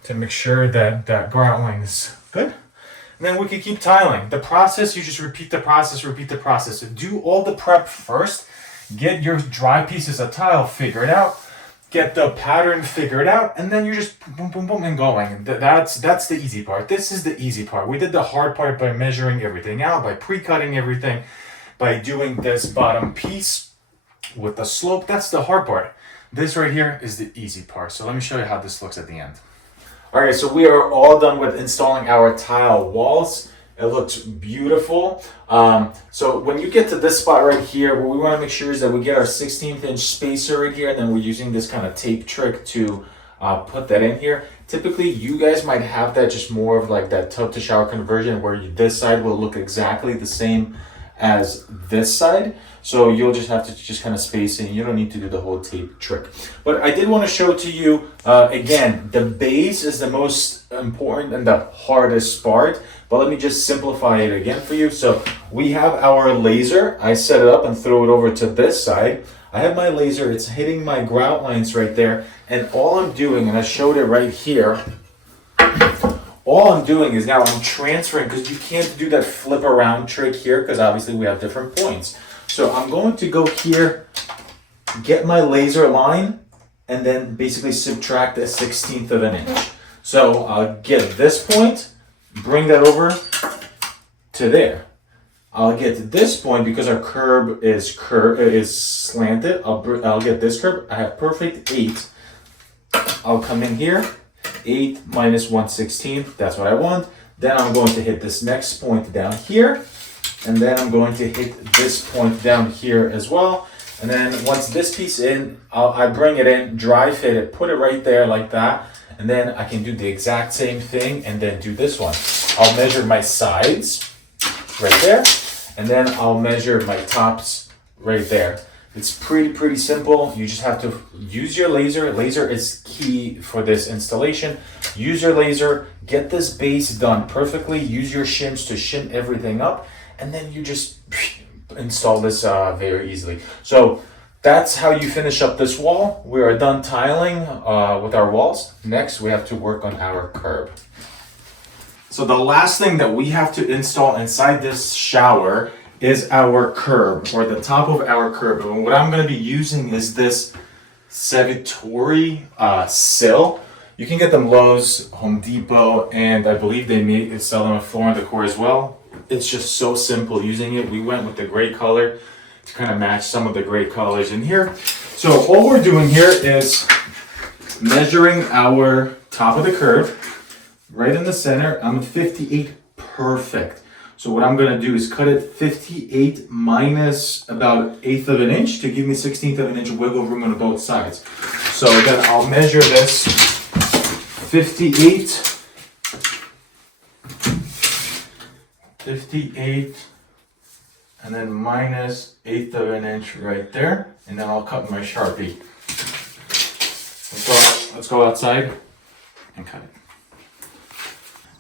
to make sure that that grout line is good. And then we can keep tiling. The process, you just repeat the process, So do all the prep first, get your dry pieces of tile figured out, get the pattern figured out, and then you're just boom, boom, boom, and going. That's the easy part. This is the easy part. We did the hard part by measuring everything out, by pre-cutting everything, by doing this bottom piece with the slope. That's the hard part. This right here is the easy part. So let me show you how this looks at the end. All right, so we are all done with installing our tile walls. It looks beautiful. So when you get to this spot right here, what we want to make sure is that we get our 1/16 inch spacer right here, and then we're using this kind of tape trick to put that in here. Typically, you guys might have that just more of like that tub to shower conversion where this side will look exactly the same as this side. So you'll just have to just kind of space it. You don't need to do the whole tape trick. But I did want to show to you, again, the base is the most important and the hardest part. But let me just simplify it again for you. So we have our laser. I set it up and throw it over to this side. I have my laser. It's hitting my grout lines right there. And all I'm doing, and I showed it right here, all I'm doing is now I'm transferring, because you can't do that flip around trick here because obviously we have different points. So I'm going to go here, get my laser line, and then basically subtract a 1/16 of an inch. So I'll get this point, bring that over to there. I'll get to this point because our curb is slanted. I'll get this curb. I have perfect 8. I'll come in here, 8 minus 1/16. That's what I want. Then I'm going to hit this next point down here. And then I'm going to hit this point down here as well. And then once this piece in, I bring it in, dry fit it, put it right there like that. And then I can do the exact same thing and then do this one. I'll measure my sides right there. And then I'll measure my tops right there. It's pretty simple. You just have to use your laser. Laser is key for this installation. Use your laser, get this base done perfectly. Use your shims to shim everything up, and then you just install this very easily. So that's how you finish up this wall. We are done tiling with our walls. Next, we have to work on our curb. So the last thing that we have to install inside this shower is our curb, or the top of our curb. And what I'm going to be using is this Savitori Sill. You can get them Lowe's, Home Depot, and I believe they sell them at Floor & Decor as well. It's just so simple using it. We went with the gray color to kind of match some of the gray colors in here. So all we're doing here is measuring our top of the curb right in the center. I'm at 58, perfect. So what I'm gonna do is cut it 58 minus about 1/8 of an inch to give me 1/16 of an inch wiggle room on both sides. So then I'll measure this 58, and then minus 1/8 of an inch right there, and then I'll cut my Sharpie. Let's go outside and cut it.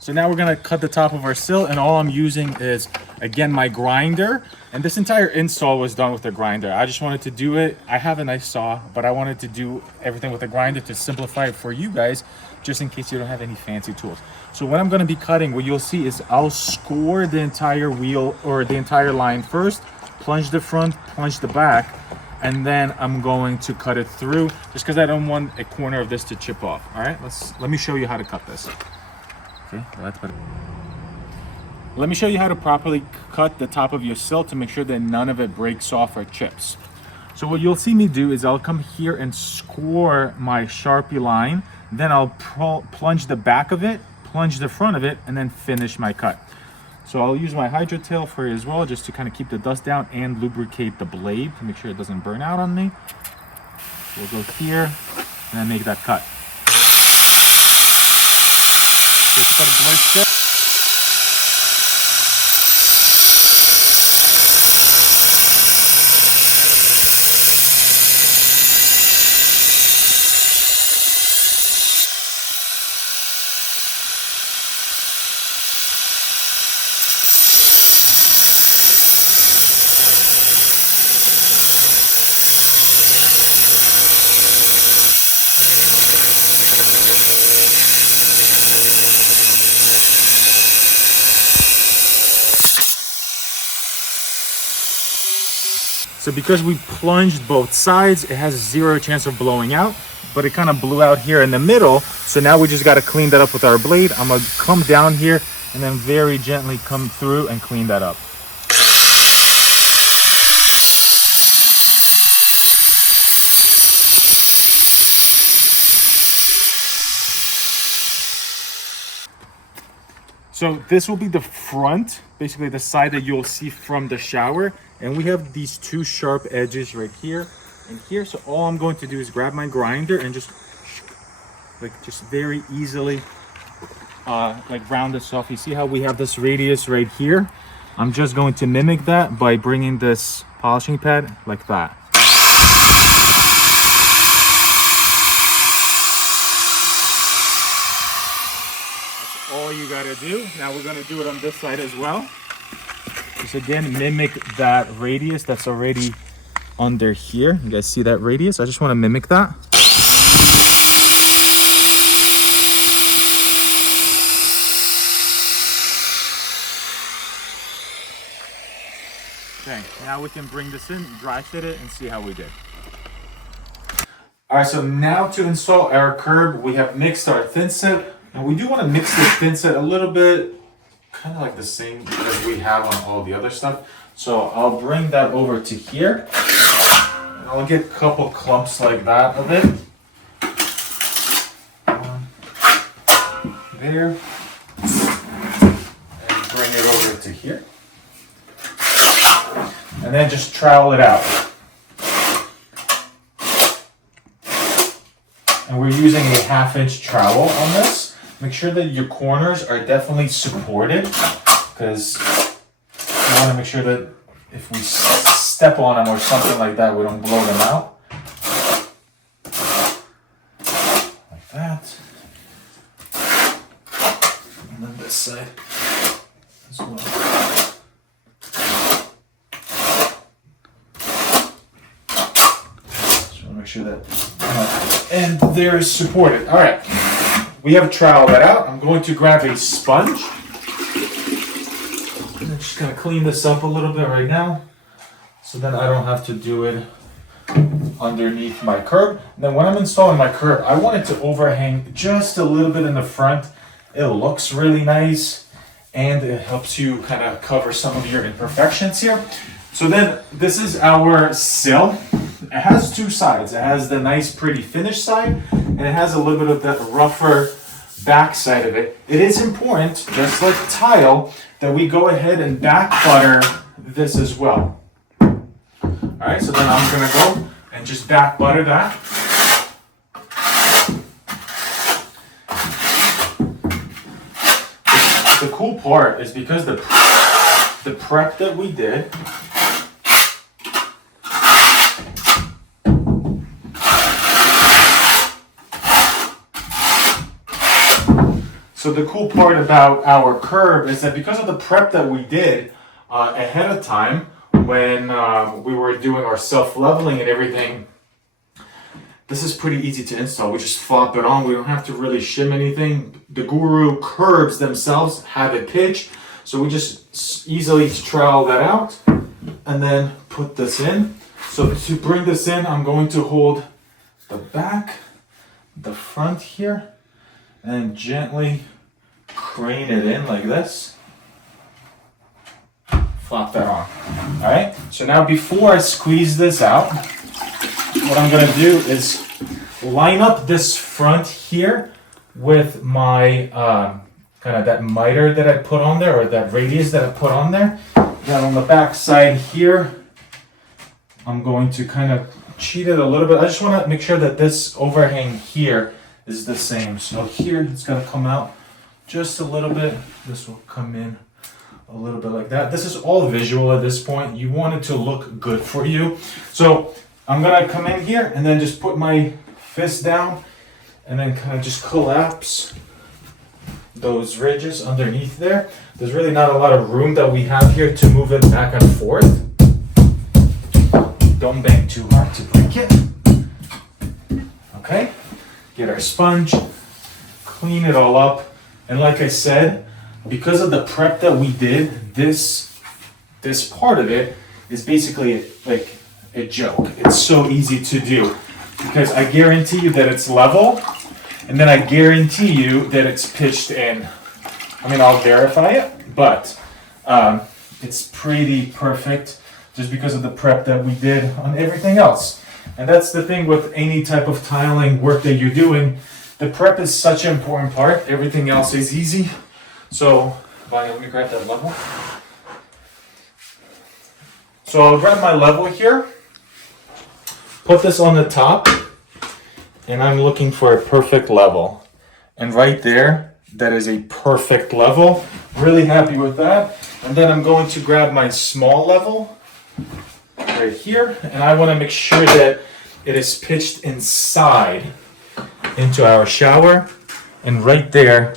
So now we're gonna cut the top of our sill, and all I'm using is, again, my grinder. And this entire install was done with the grinder. I just wanted to do it. I have a nice saw, but I wanted to do everything with the grinder to simplify it for you guys, just in case you don't have any fancy tools. So what I'm gonna be cutting, what you'll see is I'll score the entire wheel or the entire line first, plunge the front, plunge the back, and then I'm going to cut it through, just because I don't want a corner of this to chip off. All right, let me show you how to cut this. Okay, let me show you how to properly cut the top of your sill to make sure that none of it breaks off or chips. So what you'll see me do is I'll come here and score my Sharpie line, then I'll plunge the back of it, plunge the front of it, and then finish my cut. So I'll use my Hydro Tail for it as well, just to kind of keep the dust down and lubricate the blade to make sure it doesn't burn out on me. We'll go here and then make that cut. Just got a blade strip. So because we plunged both sides, it has 0 chance of blowing out, but it kind of blew out here in the middle. So now we just got to clean that up with our blade. I'm gonna come down here and then very gently come through and clean that up. So this will be the front, basically the side that you'll see from the shower. And we have these 2 sharp edges right here and here. So all I'm going to do is grab my grinder and just very easily round this off. You see how we have this radius right here? I'm just going to mimic that by bringing this polishing pad like that. That's all you gotta do. Now we're gonna do it on this side as well. Just again, mimic that radius that's already under here. You guys see that radius? I just want to mimic that. Okay, now we can bring this in, dry fit it, and see how we did. All right, so now to install our curb, we have mixed our thin set, and we do want to mix the thin set a little bit, kind of like the same as we have on all the other stuff. So I'll bring that over to here. And I'll get a couple clumps like that of it. One there. And bring it over to here. And then just trowel it out. And we're using a 1/2 inch trowel on this. Make sure that your corners are definitely supported, because you want to make sure that if we step on them or something like that, we don't blow them out. Like that. And then this side as well. Just want to make sure that end there is supported. All right, we have troweled that out. I'm going to grab a sponge. And I'm just going to clean this up a little bit right now, so then I don't have to do it underneath my curb. And then when I'm installing my curb, I want it to overhang just a little bit in the front. It looks really nice, and it helps you kind of cover some of your imperfections here. So then this is our sill. It has two sides. It has the nice pretty finish side, and it has a little bit of that rougher back side of it. It is important, just like tile, that we go ahead and back butter this as well. All right, so then I'm gonna go and just back butter that. The cool part is because the prep that we did, so the cool part about our curb is that because of the prep that we did ahead of time, when we were doing our self-leveling and everything, this is pretty easy to install. We just flop it on. We don't have to really shim anything. The Guru curbs themselves have a pitch, so we just easily trowel that out and then put this in. So to bring this in, I'm going to hold the back, the front here, and gently crane it in like this. Flop that on. All right, so now before I squeeze this out, what I'm gonna do is line up this front here with my kind of that miter that I put on there, or that radius that I put on there. Then on the back side here, I'm going to kind of cheat it a little bit. I just want to make sure that this overhang here is the same. So here it's gonna come out just a little bit. This will come in a little bit like that. This is all visual at this point. You want it to look good for you. So I'm gonna come in here and then just put my fist down and then kind of just collapse those ridges underneath there. There's really not a lot of room that we have here to move it back and forth. Don't bang too hard to break it. Okay, get our sponge, clean it all up. And like I said, because of the prep that we did, this part of it is basically like a joke. It's so easy to do because I guarantee you that it's level, and then I guarantee you that it's pitched in. I mean, I'll verify it, but it's pretty perfect just because of the prep that we did on everything else. And that's the thing with any type of tiling work that you're doing. The prep is such an important part. Everything else is easy. So, let me grab that level. So I'll grab my level here, put this on the top, and I'm looking for a perfect level. And right there, that is a perfect level. Really happy with that. And then I'm going to grab my small level right here, and I want to make sure that it is pitched inside into our shower. And right there,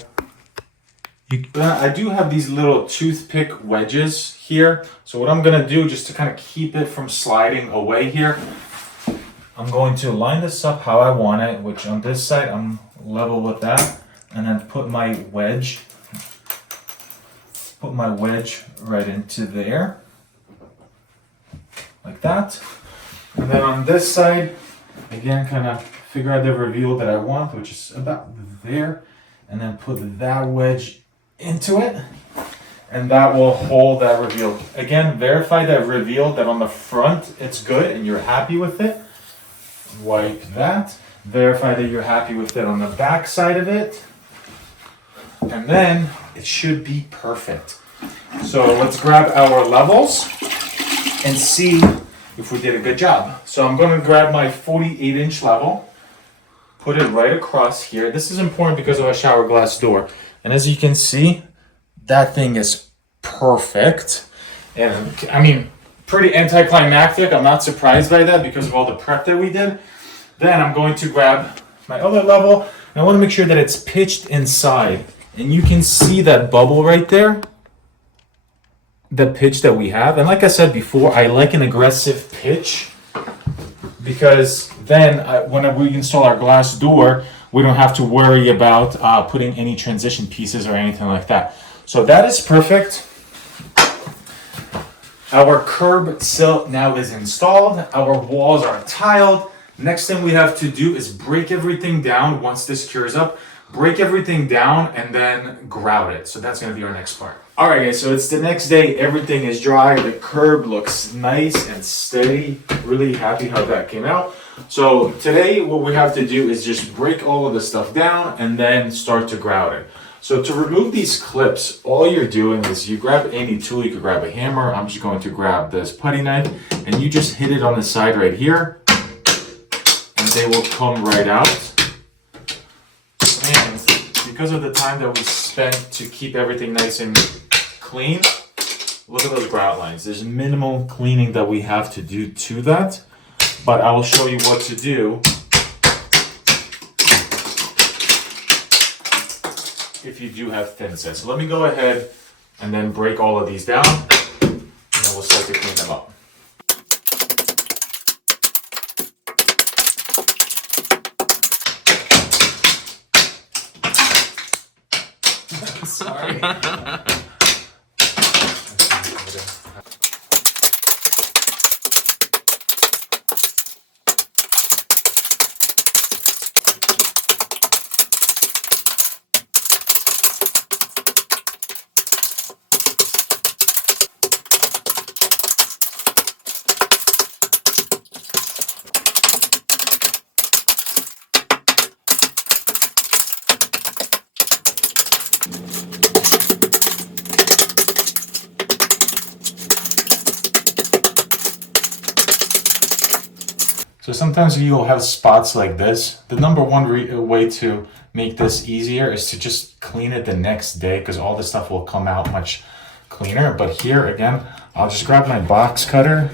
I do have these little toothpick wedges here. So what I'm gonna do, just to kind of keep it from sliding away here, I'm going to line this up how I want it, which on this side, I'm level with that. And then put my wedge right into there, like that. And then on this side, again, kind of figure out the reveal that I want, which is about there. And then put that wedge into it, and that will hold that reveal. Again, verify that reveal, that on the front it's good and you're happy with it. Wipe that. Verify that you're happy with it on the back side of it, and then it should be perfect. So let's grab our levels and see if we did a good job. So I'm going to grab my 48-inch level, put it right across here. This is important because of a shower glass door. And as you can see, that thing is perfect. And I mean, pretty anticlimactic. I'm not surprised by that because of all the prep that we did. Then I'm going to grab my other level. I want to make sure that it's pitched inside. And you can see that bubble right there. The pitch that we have. And like I said before, I like an aggressive pitch because then when we install our glass door, we don't have to worry about putting any transition pieces or anything like that. So that is perfect. Our curb sill now is installed. Our walls are tiled. Next thing we have to do is break everything down once this cures up. Break everything down and then grout it. So that's going to be our next part. All right, guys, so it's the next day. Everything is dry. The curb looks nice and steady. Really happy how that came out. So today what we have to do is just break all of the stuff down and then start to grout it. So to remove these clips, all you're doing is you grab any tool. You could grab a hammer. I'm just going to grab this putty knife and you just hit it on the side right here and they will come right out. And because of the time that we spent to keep everything nice and clean, look at those grout lines. There's minimal cleaning that we have to do to that, but I will show you what to do if you do have thin sets. So let me go ahead and then break all of these down, and then we'll start to clean them up. Sorry. So sometimes you'll have spots like this. The number one way to make this easier is to just clean it the next day because all the stuff will come out much cleaner. But here again, I'll just grab my box cutter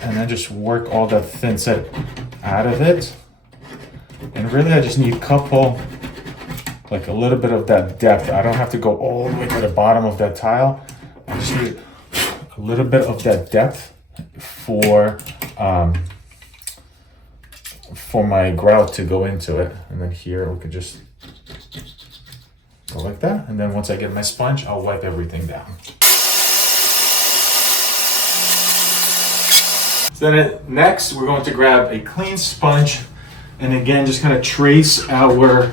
and then just work all the thin set out of it. And really I just need a couple, like a little bit of that depth. I don't have to go all the way to the bottom of that tile. I just need a little bit of that depth for my grout to go into it. And then here we could just go like that. And then once I get my sponge, I'll wipe everything down. So then next we're going to grab a clean sponge and again just kind of trace our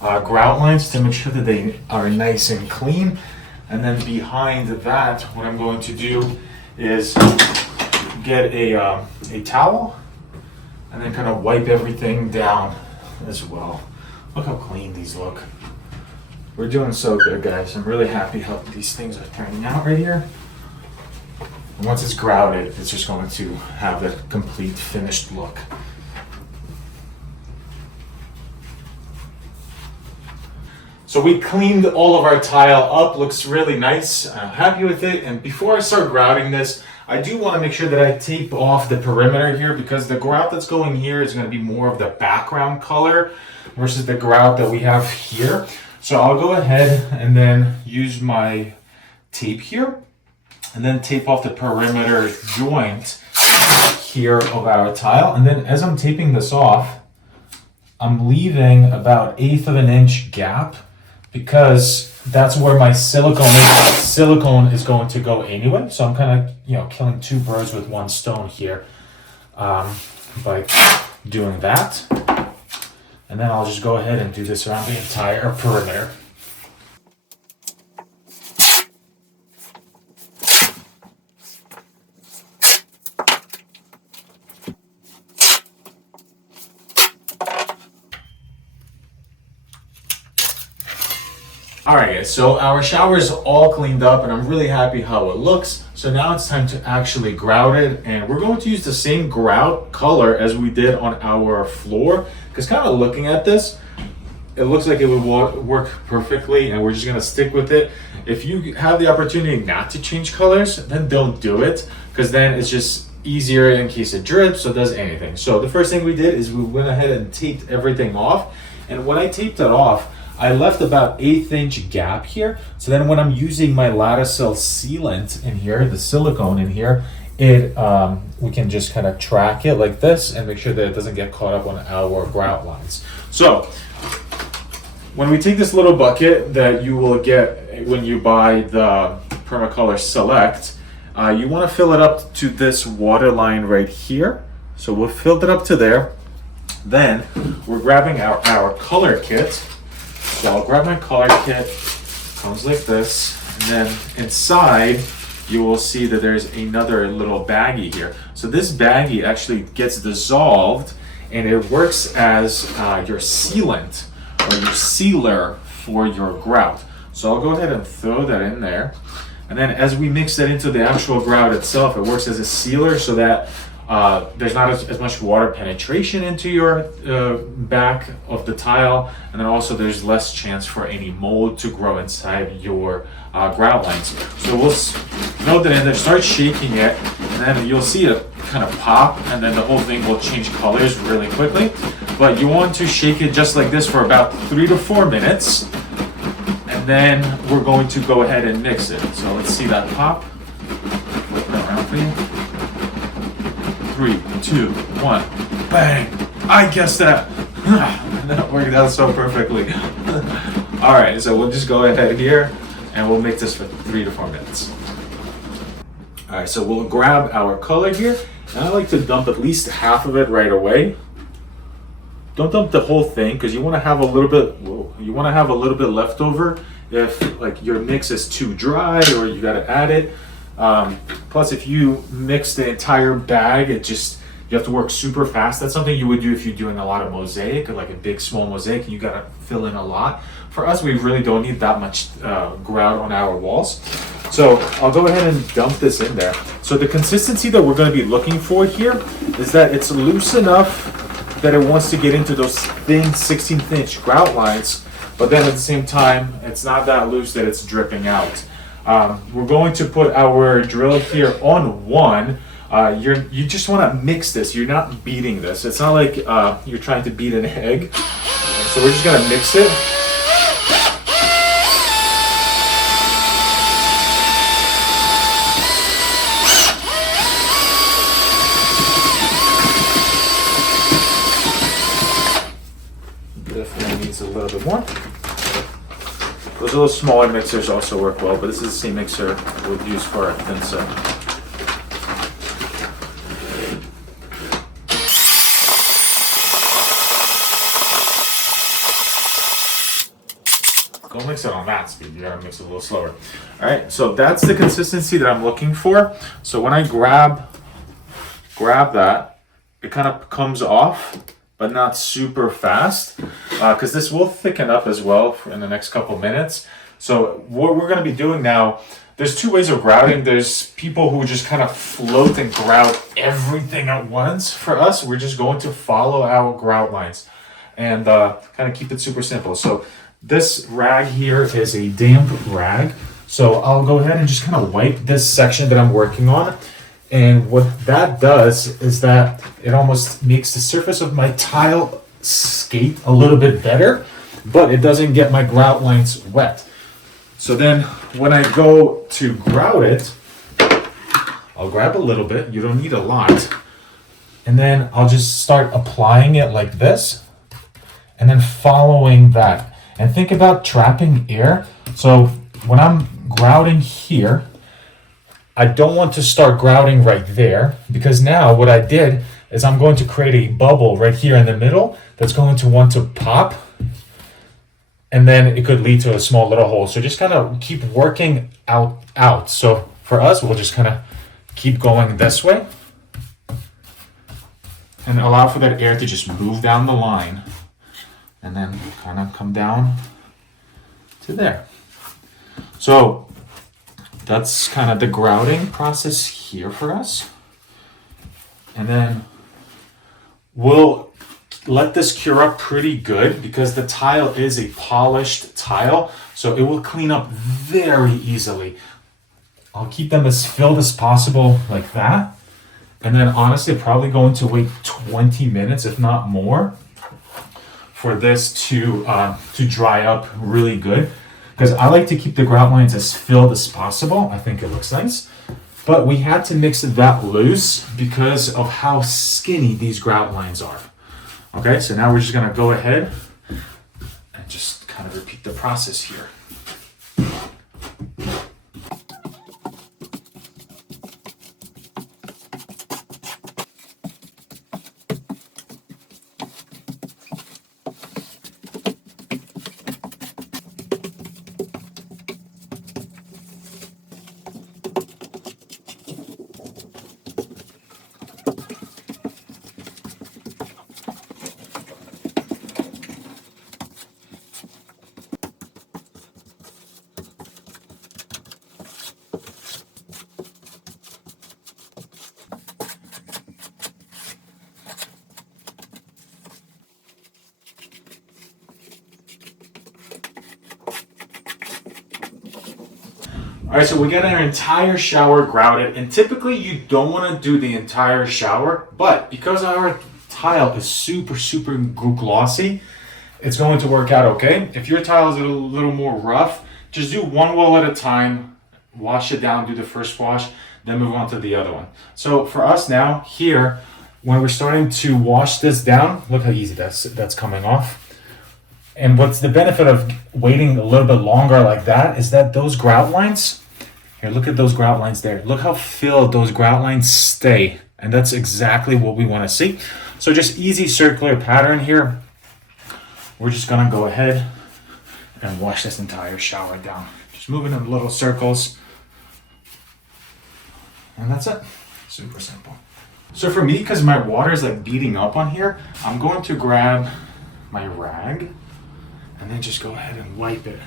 grout lines to make sure that they are nice and clean. And then behind that, what I'm going to do is get a towel and then kind of wipe everything down as well. Look how clean these look. We're doing so good, guys. I'm really happy how these things are turning out right here. And once it's grouted, it's just going to have a complete finished look. So we cleaned all of our tile up, looks really nice. I'm happy with it. And before I start grouting this, I do want to make sure that I tape off the perimeter here because the grout that's going here is going to be more of the background color versus the grout that we have here. So I'll go ahead and then use my tape here and then tape off the perimeter joint here of our tile. And then as I'm taping this off, I'm leaving about 1/8 of an inch gap because that's where my silicone is going to go anyway. So I'm kind of, killing two birds with one stone here by doing that. And then I'll just go ahead and do this around the entire perimeter. All right, guys, so our shower is all cleaned up and I'm really happy how it looks. So now it's time to actually grout it, and we're going to use the same grout color as we did on our floor because kind of looking at this, it looks like it would work perfectly, and we're just gonna stick with it. if you have the opportunity not to change colors, then don't do it, because then it's just easier in case it drips or does anything. So the first thing we did is we went ahead and taped everything off. And when I taped it off, I left about 1/8 inch gap here. So then when I'm using my Laticrete sealant in here, the silicone in here, we can just kind of track it like this and make sure that it doesn't get caught up on our grout lines. So when we take this little bucket that you will get when you buy the Permacolor Select, you want to fill it up to this water line right here. So we'll fill it up to there. Then we're grabbing our color kit. So I'll grab my color kit, comes like this, and then inside you will see that there's another little baggie here. So this baggie actually gets dissolved and it works as your sealant or your sealer for your grout. So I'll go ahead and throw that in there. And then as we mix that into the actual grout itself, it works as a sealer so that there's not as much water penetration into your back of the tile, and then also there's less chance for any mold to grow inside your grout lines. So we'll throw that in there, start shaking it, and then you'll see it kind of pop, and then the whole thing will change colors really quickly. But you want to shake it just like this for about 3 to 4 minutes, and then we're going to go ahead and mix it. So let's see that pop. Flip that around for you. 3, 2, 1, bang! I guessed that. That worked out so perfectly. All right, so we'll just go ahead here and we'll make this for 3 to 4 minutes. All right, so we'll grab our color here, and I like to dump at least half of it right away. Don't dump the whole thing because you want to have a little bit. You want to have a little bit left over if like your mix is too dry or you got to add it. Plus, if you mix the entire bag, you have to work super fast. That's something you would do if you're doing a lot of mosaic, or like a big small mosaic, and you gotta fill in a lot. For us, we really don't need that much grout on our walls. So I'll go ahead and dump this in there. So the consistency that we're gonna be looking for here is that it's loose enough that it wants to get into those thin 16th inch grout lines, but then at the same time, it's not that loose that it's dripping out. We're going to put our drill here on 1. You just want to mix this. You're not beating this. It's not like you're trying to beat an egg. So we're just going to mix it. Definitely needs a little bit more. Those little smaller mixers also work well, but this is the same mixer we'll use for our thin set. Don't mix it on that speed, you gotta mix it a little slower. All right, so that's the consistency that I'm looking for. So when I grab that, it kind of comes off, but not super fast, because this will thicken up as well in the next couple minutes. So what we're gonna be doing now, there's 2 ways of grouting. There's people who just kind of float and grout everything at once. For us, we're just going to follow our grout lines and kind of keep it super simple. So this rag here is a damp rag. So I'll go ahead and just kind of wipe this section that I'm working on. And what that does is that it almost makes the surface of my tile skate a little bit better, but it doesn't get my grout lines wet. So then when I go to grout it, I'll grab a little bit. You don't need a lot. And then I'll just start applying it like this and then following that. And think about trapping air. So when I'm grouting here, I don't want to start grouting right there, because now what I did is I'm going to create a bubble right here in the middle that's going to want to pop, and then it could lead to a small little hole. So just kind of keep working out. So for us, we'll just kind of keep going this way and allow for that air to just move down the line and then kind of come down to there. So that's kind of the grouting process here for us. And then we'll let this cure up pretty good because the tile is a polished tile, so it will clean up very easily. I'll keep them as filled as possible like that. And then honestly, probably going to wait 20 minutes, if not more, for this to dry up really good. Because I like to keep the grout lines as filled as possible. I think it looks nice. But we had to mix that loose because of how skinny these grout lines are. Okay, so now we're just gonna go ahead and just kind of repeat the process here. All right, so we got our entire shower grouted, and typically you don't want to do the entire shower, but because our tile is super glossy, it's going to work out okay. If your tile is a little more rough, just do one wall at a time, wash it down, do the first wash, then move on to the other one. So for us now, here, when we're starting to wash this down, look how easy that's coming off. And what's the benefit of waiting a little bit longer like that is that those grout lines, here, look at those grout lines there. Look how filled those grout lines stay. And that's exactly what we want to see. So just easy circular pattern here. We're just gonna go ahead and wash this entire shower down. Just moving in little circles. And that's it. Super simple. So for me, because my water is like beating up on here, I'm going to grab my rag and then just go ahead and wipe it.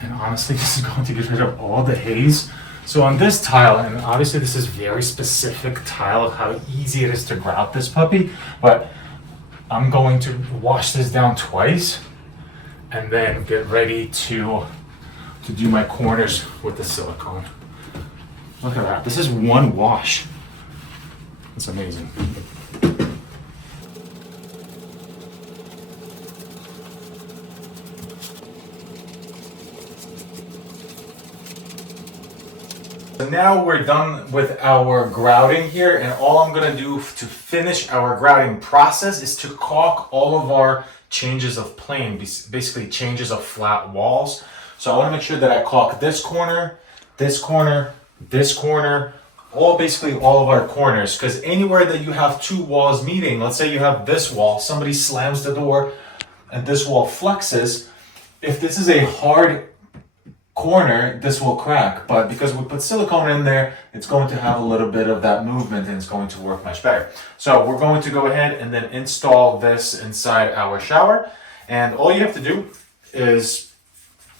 And honestly, this is going to get rid of all the haze. So on this tile, and obviously this is very specific tile of how easy it is to grout this puppy, but I'm going to wash this down twice and then get ready to do my corners with the silicone. Look at that, this is one wash. It's amazing. So now we're done with our grouting here, and all I'm gonna do to finish our grouting process is to caulk all of our changes of plane, basically changes of flat walls. So I wanna make sure that I caulk this corner, this corner, this corner, basically all of our corners, because anywhere that you have two walls meeting, let's say you have this wall, somebody slams the door and this wall flexes, if this is a hard corner, this will crack, but because we put silicone in there, it's going to have a little bit of that movement and it's going to work much better. So we're going to go ahead and then install this inside our shower, and all you have to do is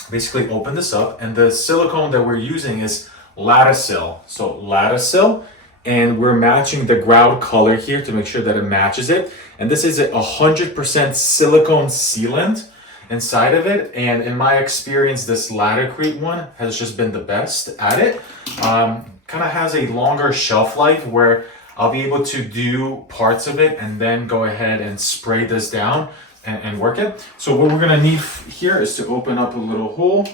basically open this up, and the silicone that we're using is Sill. So Sill, and we're matching the grout color here to make sure that it matches it, and this is a 100% silicone sealant inside of it, and in my experience this Laticrete one has just been the best at it. Kind of has a longer shelf life where I'll be able to do parts of it and then go ahead and spray this down and work it. So what we're gonna need here is to open up a little hole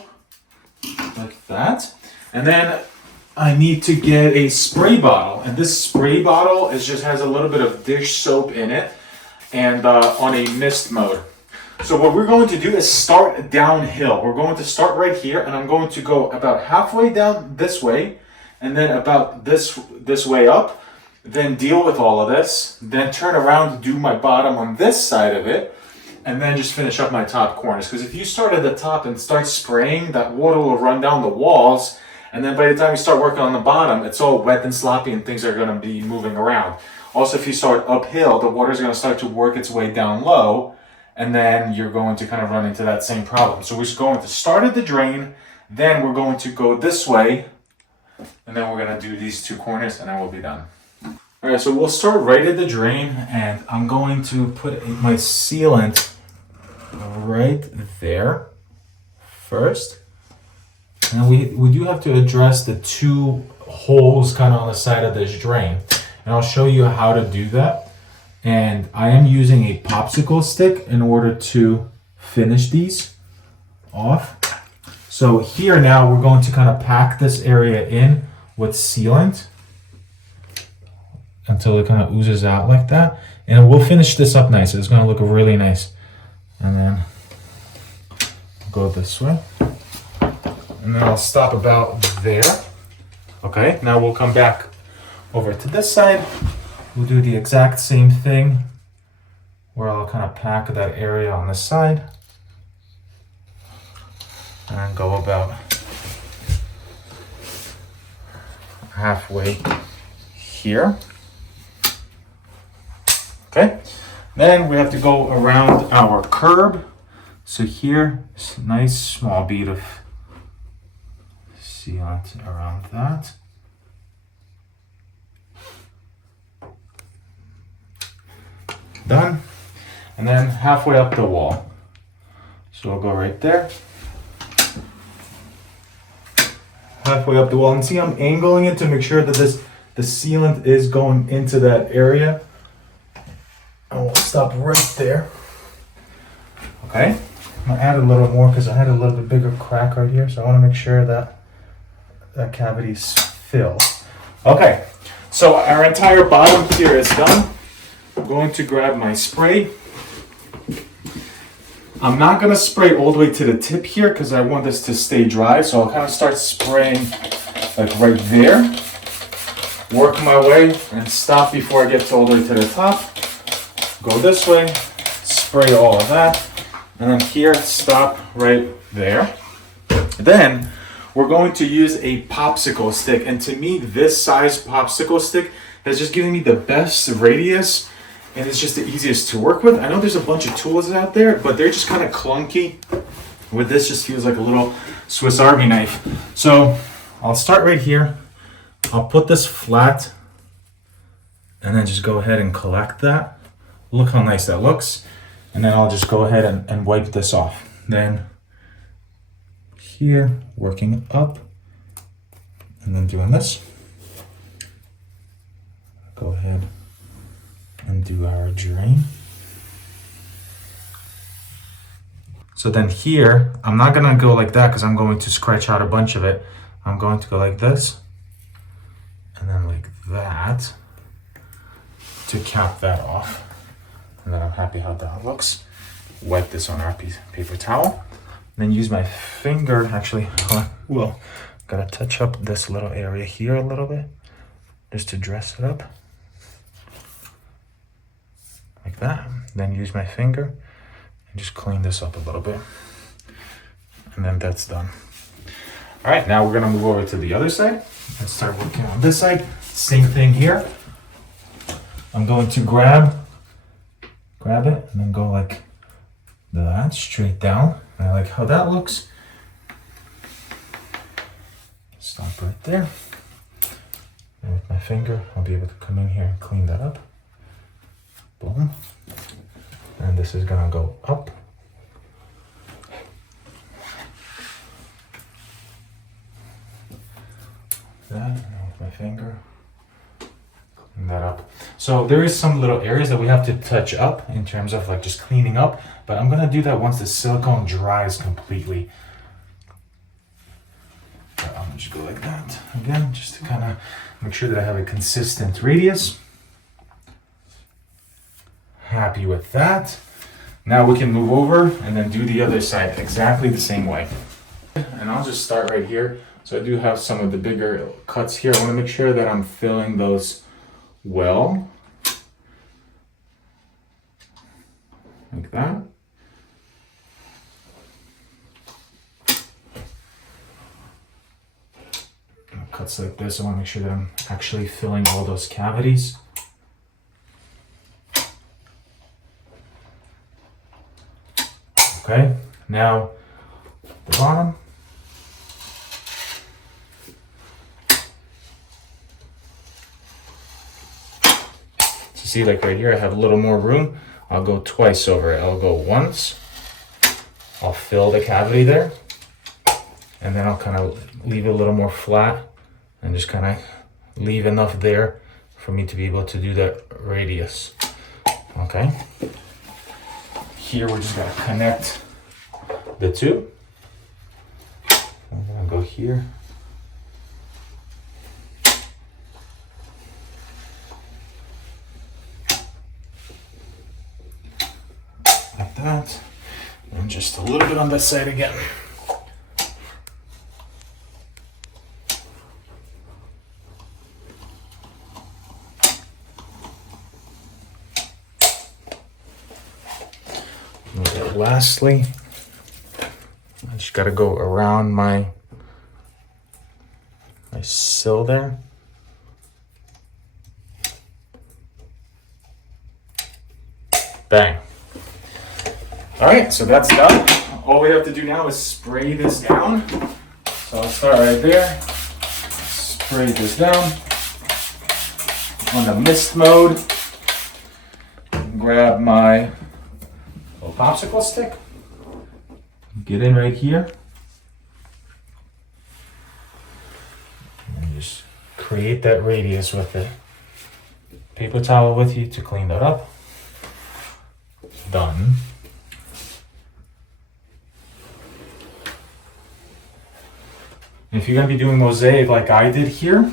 like that, and then I need to get a spray bottle, and this spray bottle just has a little bit of dish soap in it and on a mist mode. So what we're going to do is start downhill. We're going to start right here, and I'm going to go about halfway down this way, and then about this way up, then deal with all of this, then turn around to do my bottom on this side of it, and then just finish up my top corners. Because if you start at the top and start spraying, that water will run down the walls, and then by the time you start working on the bottom, it's all wet and sloppy and things are going to be moving around. Also, if you start uphill, the water is going to start to work its way down low, and then you're going to kind of run into that same problem. So we're just going to start at the drain, then we're going to go this way, and then we're going to do these two corners, and then we'll be done. All right, so we'll start right at the drain, and I'm going to put my sealant right there first. And we do have to address the two holes kind of on the side of this drain. And I'll show you how to do that. And I am using a popsicle stick in order to finish these off. So here now we're going to kind of pack this area in with sealant until it kind of oozes out like that. And we'll finish this up nice. It's going to look really nice. And then go this way. And then I'll stop about there. Okay, now we'll come back over to this side. We'll do the exact same thing where I'll kind of pack that area on the side and go about halfway here. Okay, then we have to go around our curb. So here, nice small bead of sealant around that. Done. And then halfway up the wall. So I'll go right there. Halfway up the wall, and see I'm angling it to make sure that the sealant is going into that area. And we'll stop right there. Okay. I'm gonna add a little more because I had a little bit bigger crack right here, so I want to make sure that that cavity's filled. Okay, so our entire bottom here is done. I'm going to grab my spray. I'm not going to spray all the way to the tip here because I want this to stay dry, so I'll kind of start spraying like right there. Work my way and stop before I get all the way to the top. Go this way, spray all of that, and then here, stop right there. Then we're going to use a popsicle stick, and to me this size popsicle stick has just given me the best radius, and it's just the easiest to work with. I know there's a bunch of tools out there, but they're just kind of clunky. With this, just feels like a little Swiss Army knife. So I'll start right here. I'll put this flat and then just go ahead and collect that. Look how nice that looks. And then I'll just go ahead and wipe this off. Then here, working up, and then doing this. Go ahead and do our drain. So then here, I'm not gonna go like that because I'm going to scratch out a bunch of it. I'm going to go like this, and then like that, to cap that off. And then I'm happy how that looks. Wipe this on our paper towel. Then use my finger, actually, well, gotta touch up this little area here a little bit, just to dress it up. Like that. Then use my finger and just clean this up a little bit. And then that's done. All right, now we're gonna move over to the other side and start working on this side. Same thing here. I'm going to grab it and then go like that, straight down. And I like how that looks. Stop right there. And with my finger, I'll be able to come in here and clean that up. Boom. And this is gonna go up. That, and with my finger, clean that up. So there is some little areas that we have to touch up in terms of like just cleaning up, but I'm gonna do that once the silicone dries completely. So I'm just go like that again, just to kind of make sure that I have a consistent radius. Happy with that. Now we can move over and then do the other side exactly the same way. And I'll just start right here. So I do have some of the bigger cuts here. I want to make sure that I'm filling those well. Like that. Cuts like this, I want to make sure that I'm actually filling all those cavities. Okay, now the bottom. See, like right here, I have a little more room. I'll go twice over it. I'll go once, I'll fill the cavity there, and then I'll kind of leave it a little more flat and just kind of leave enough there for me to be able to do that radius. Okay. Here we're just gonna connect the two. I'm gonna go here. Like that. And just a little bit on this side again. And lastly, I just gotta go around my sill there. Bang. All right, so that's done. All we have to do now is spray this down. So I'll start right there. Spray this down on the mist mode. Grab my little popsicle stick. Get in right here. And just create that radius with the paper towel with you to clean that up. Done. If you're going to be doing mosaic like I did here,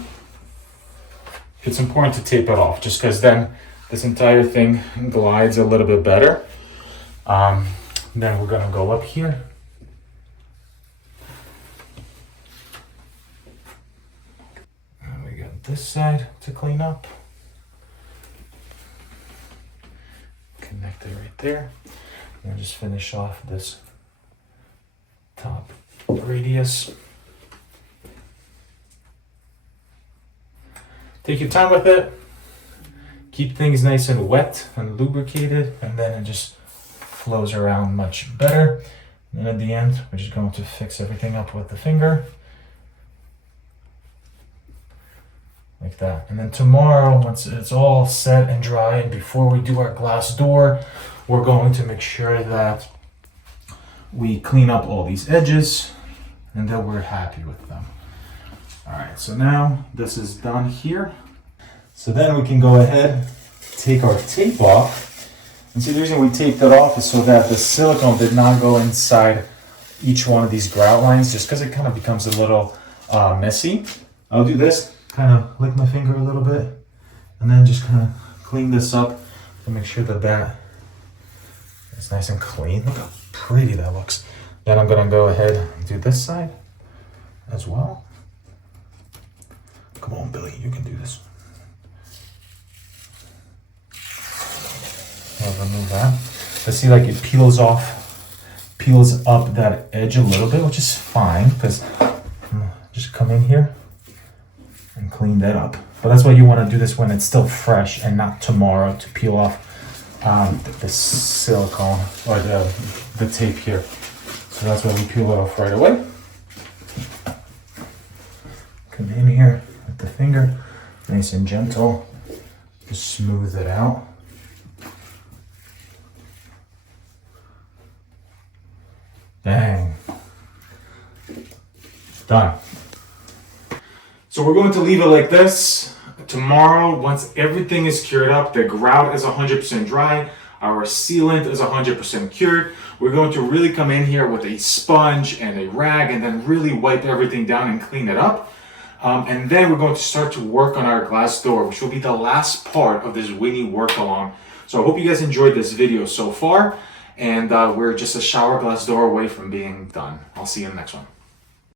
it's important to tape it off just because then this entire thing glides a little bit better. Then we're going to go up here. And we got this side to clean up. Connect it right there. And just finish off this top radius. Take your time with it. Keep things nice and wet and lubricated, and then it just flows around much better. And then at the end, we're just going to fix everything up with the finger. Like that. And then tomorrow, once it's all set and dry, and before we do our glass door, we're going to make sure that we clean up all these edges and that we're happy with them. All right, so now this is done here. So then we can go ahead, take our tape off. And see, the reason we taped it off is so that the silicone did not go inside each one of these grout lines, just because it kind of becomes a little messy. I'll do this, kind of lick my finger a little bit, and then just kind of clean this up to make sure that that is nice and clean. Look how pretty that looks. Then I'm gonna go ahead and do this side as well. Come on, Billy, you can do this. I'll remove that. I see like it peels up that edge a little bit, which is fine because just come in here and clean that up. But that's why you want to do this when it's still fresh and not tomorrow to peel off the silicone or the tape here. So that's why we peel it off right away. Come in here with the finger, nice and gentle, just smooth it out. Bang. Done. So we're going to leave it like this. Tomorrow, once everything is cured up, the grout is 100% dry, our sealant is 100% cured, we're going to really come in here with a sponge and a rag and then really wipe everything down and clean it up. And then we're going to start to work on our glass door, which will be the last part of this WINNI Work Along. So I hope you guys enjoyed this video so far. And we're just a shower glass door away from being done. I'll see you in the next one.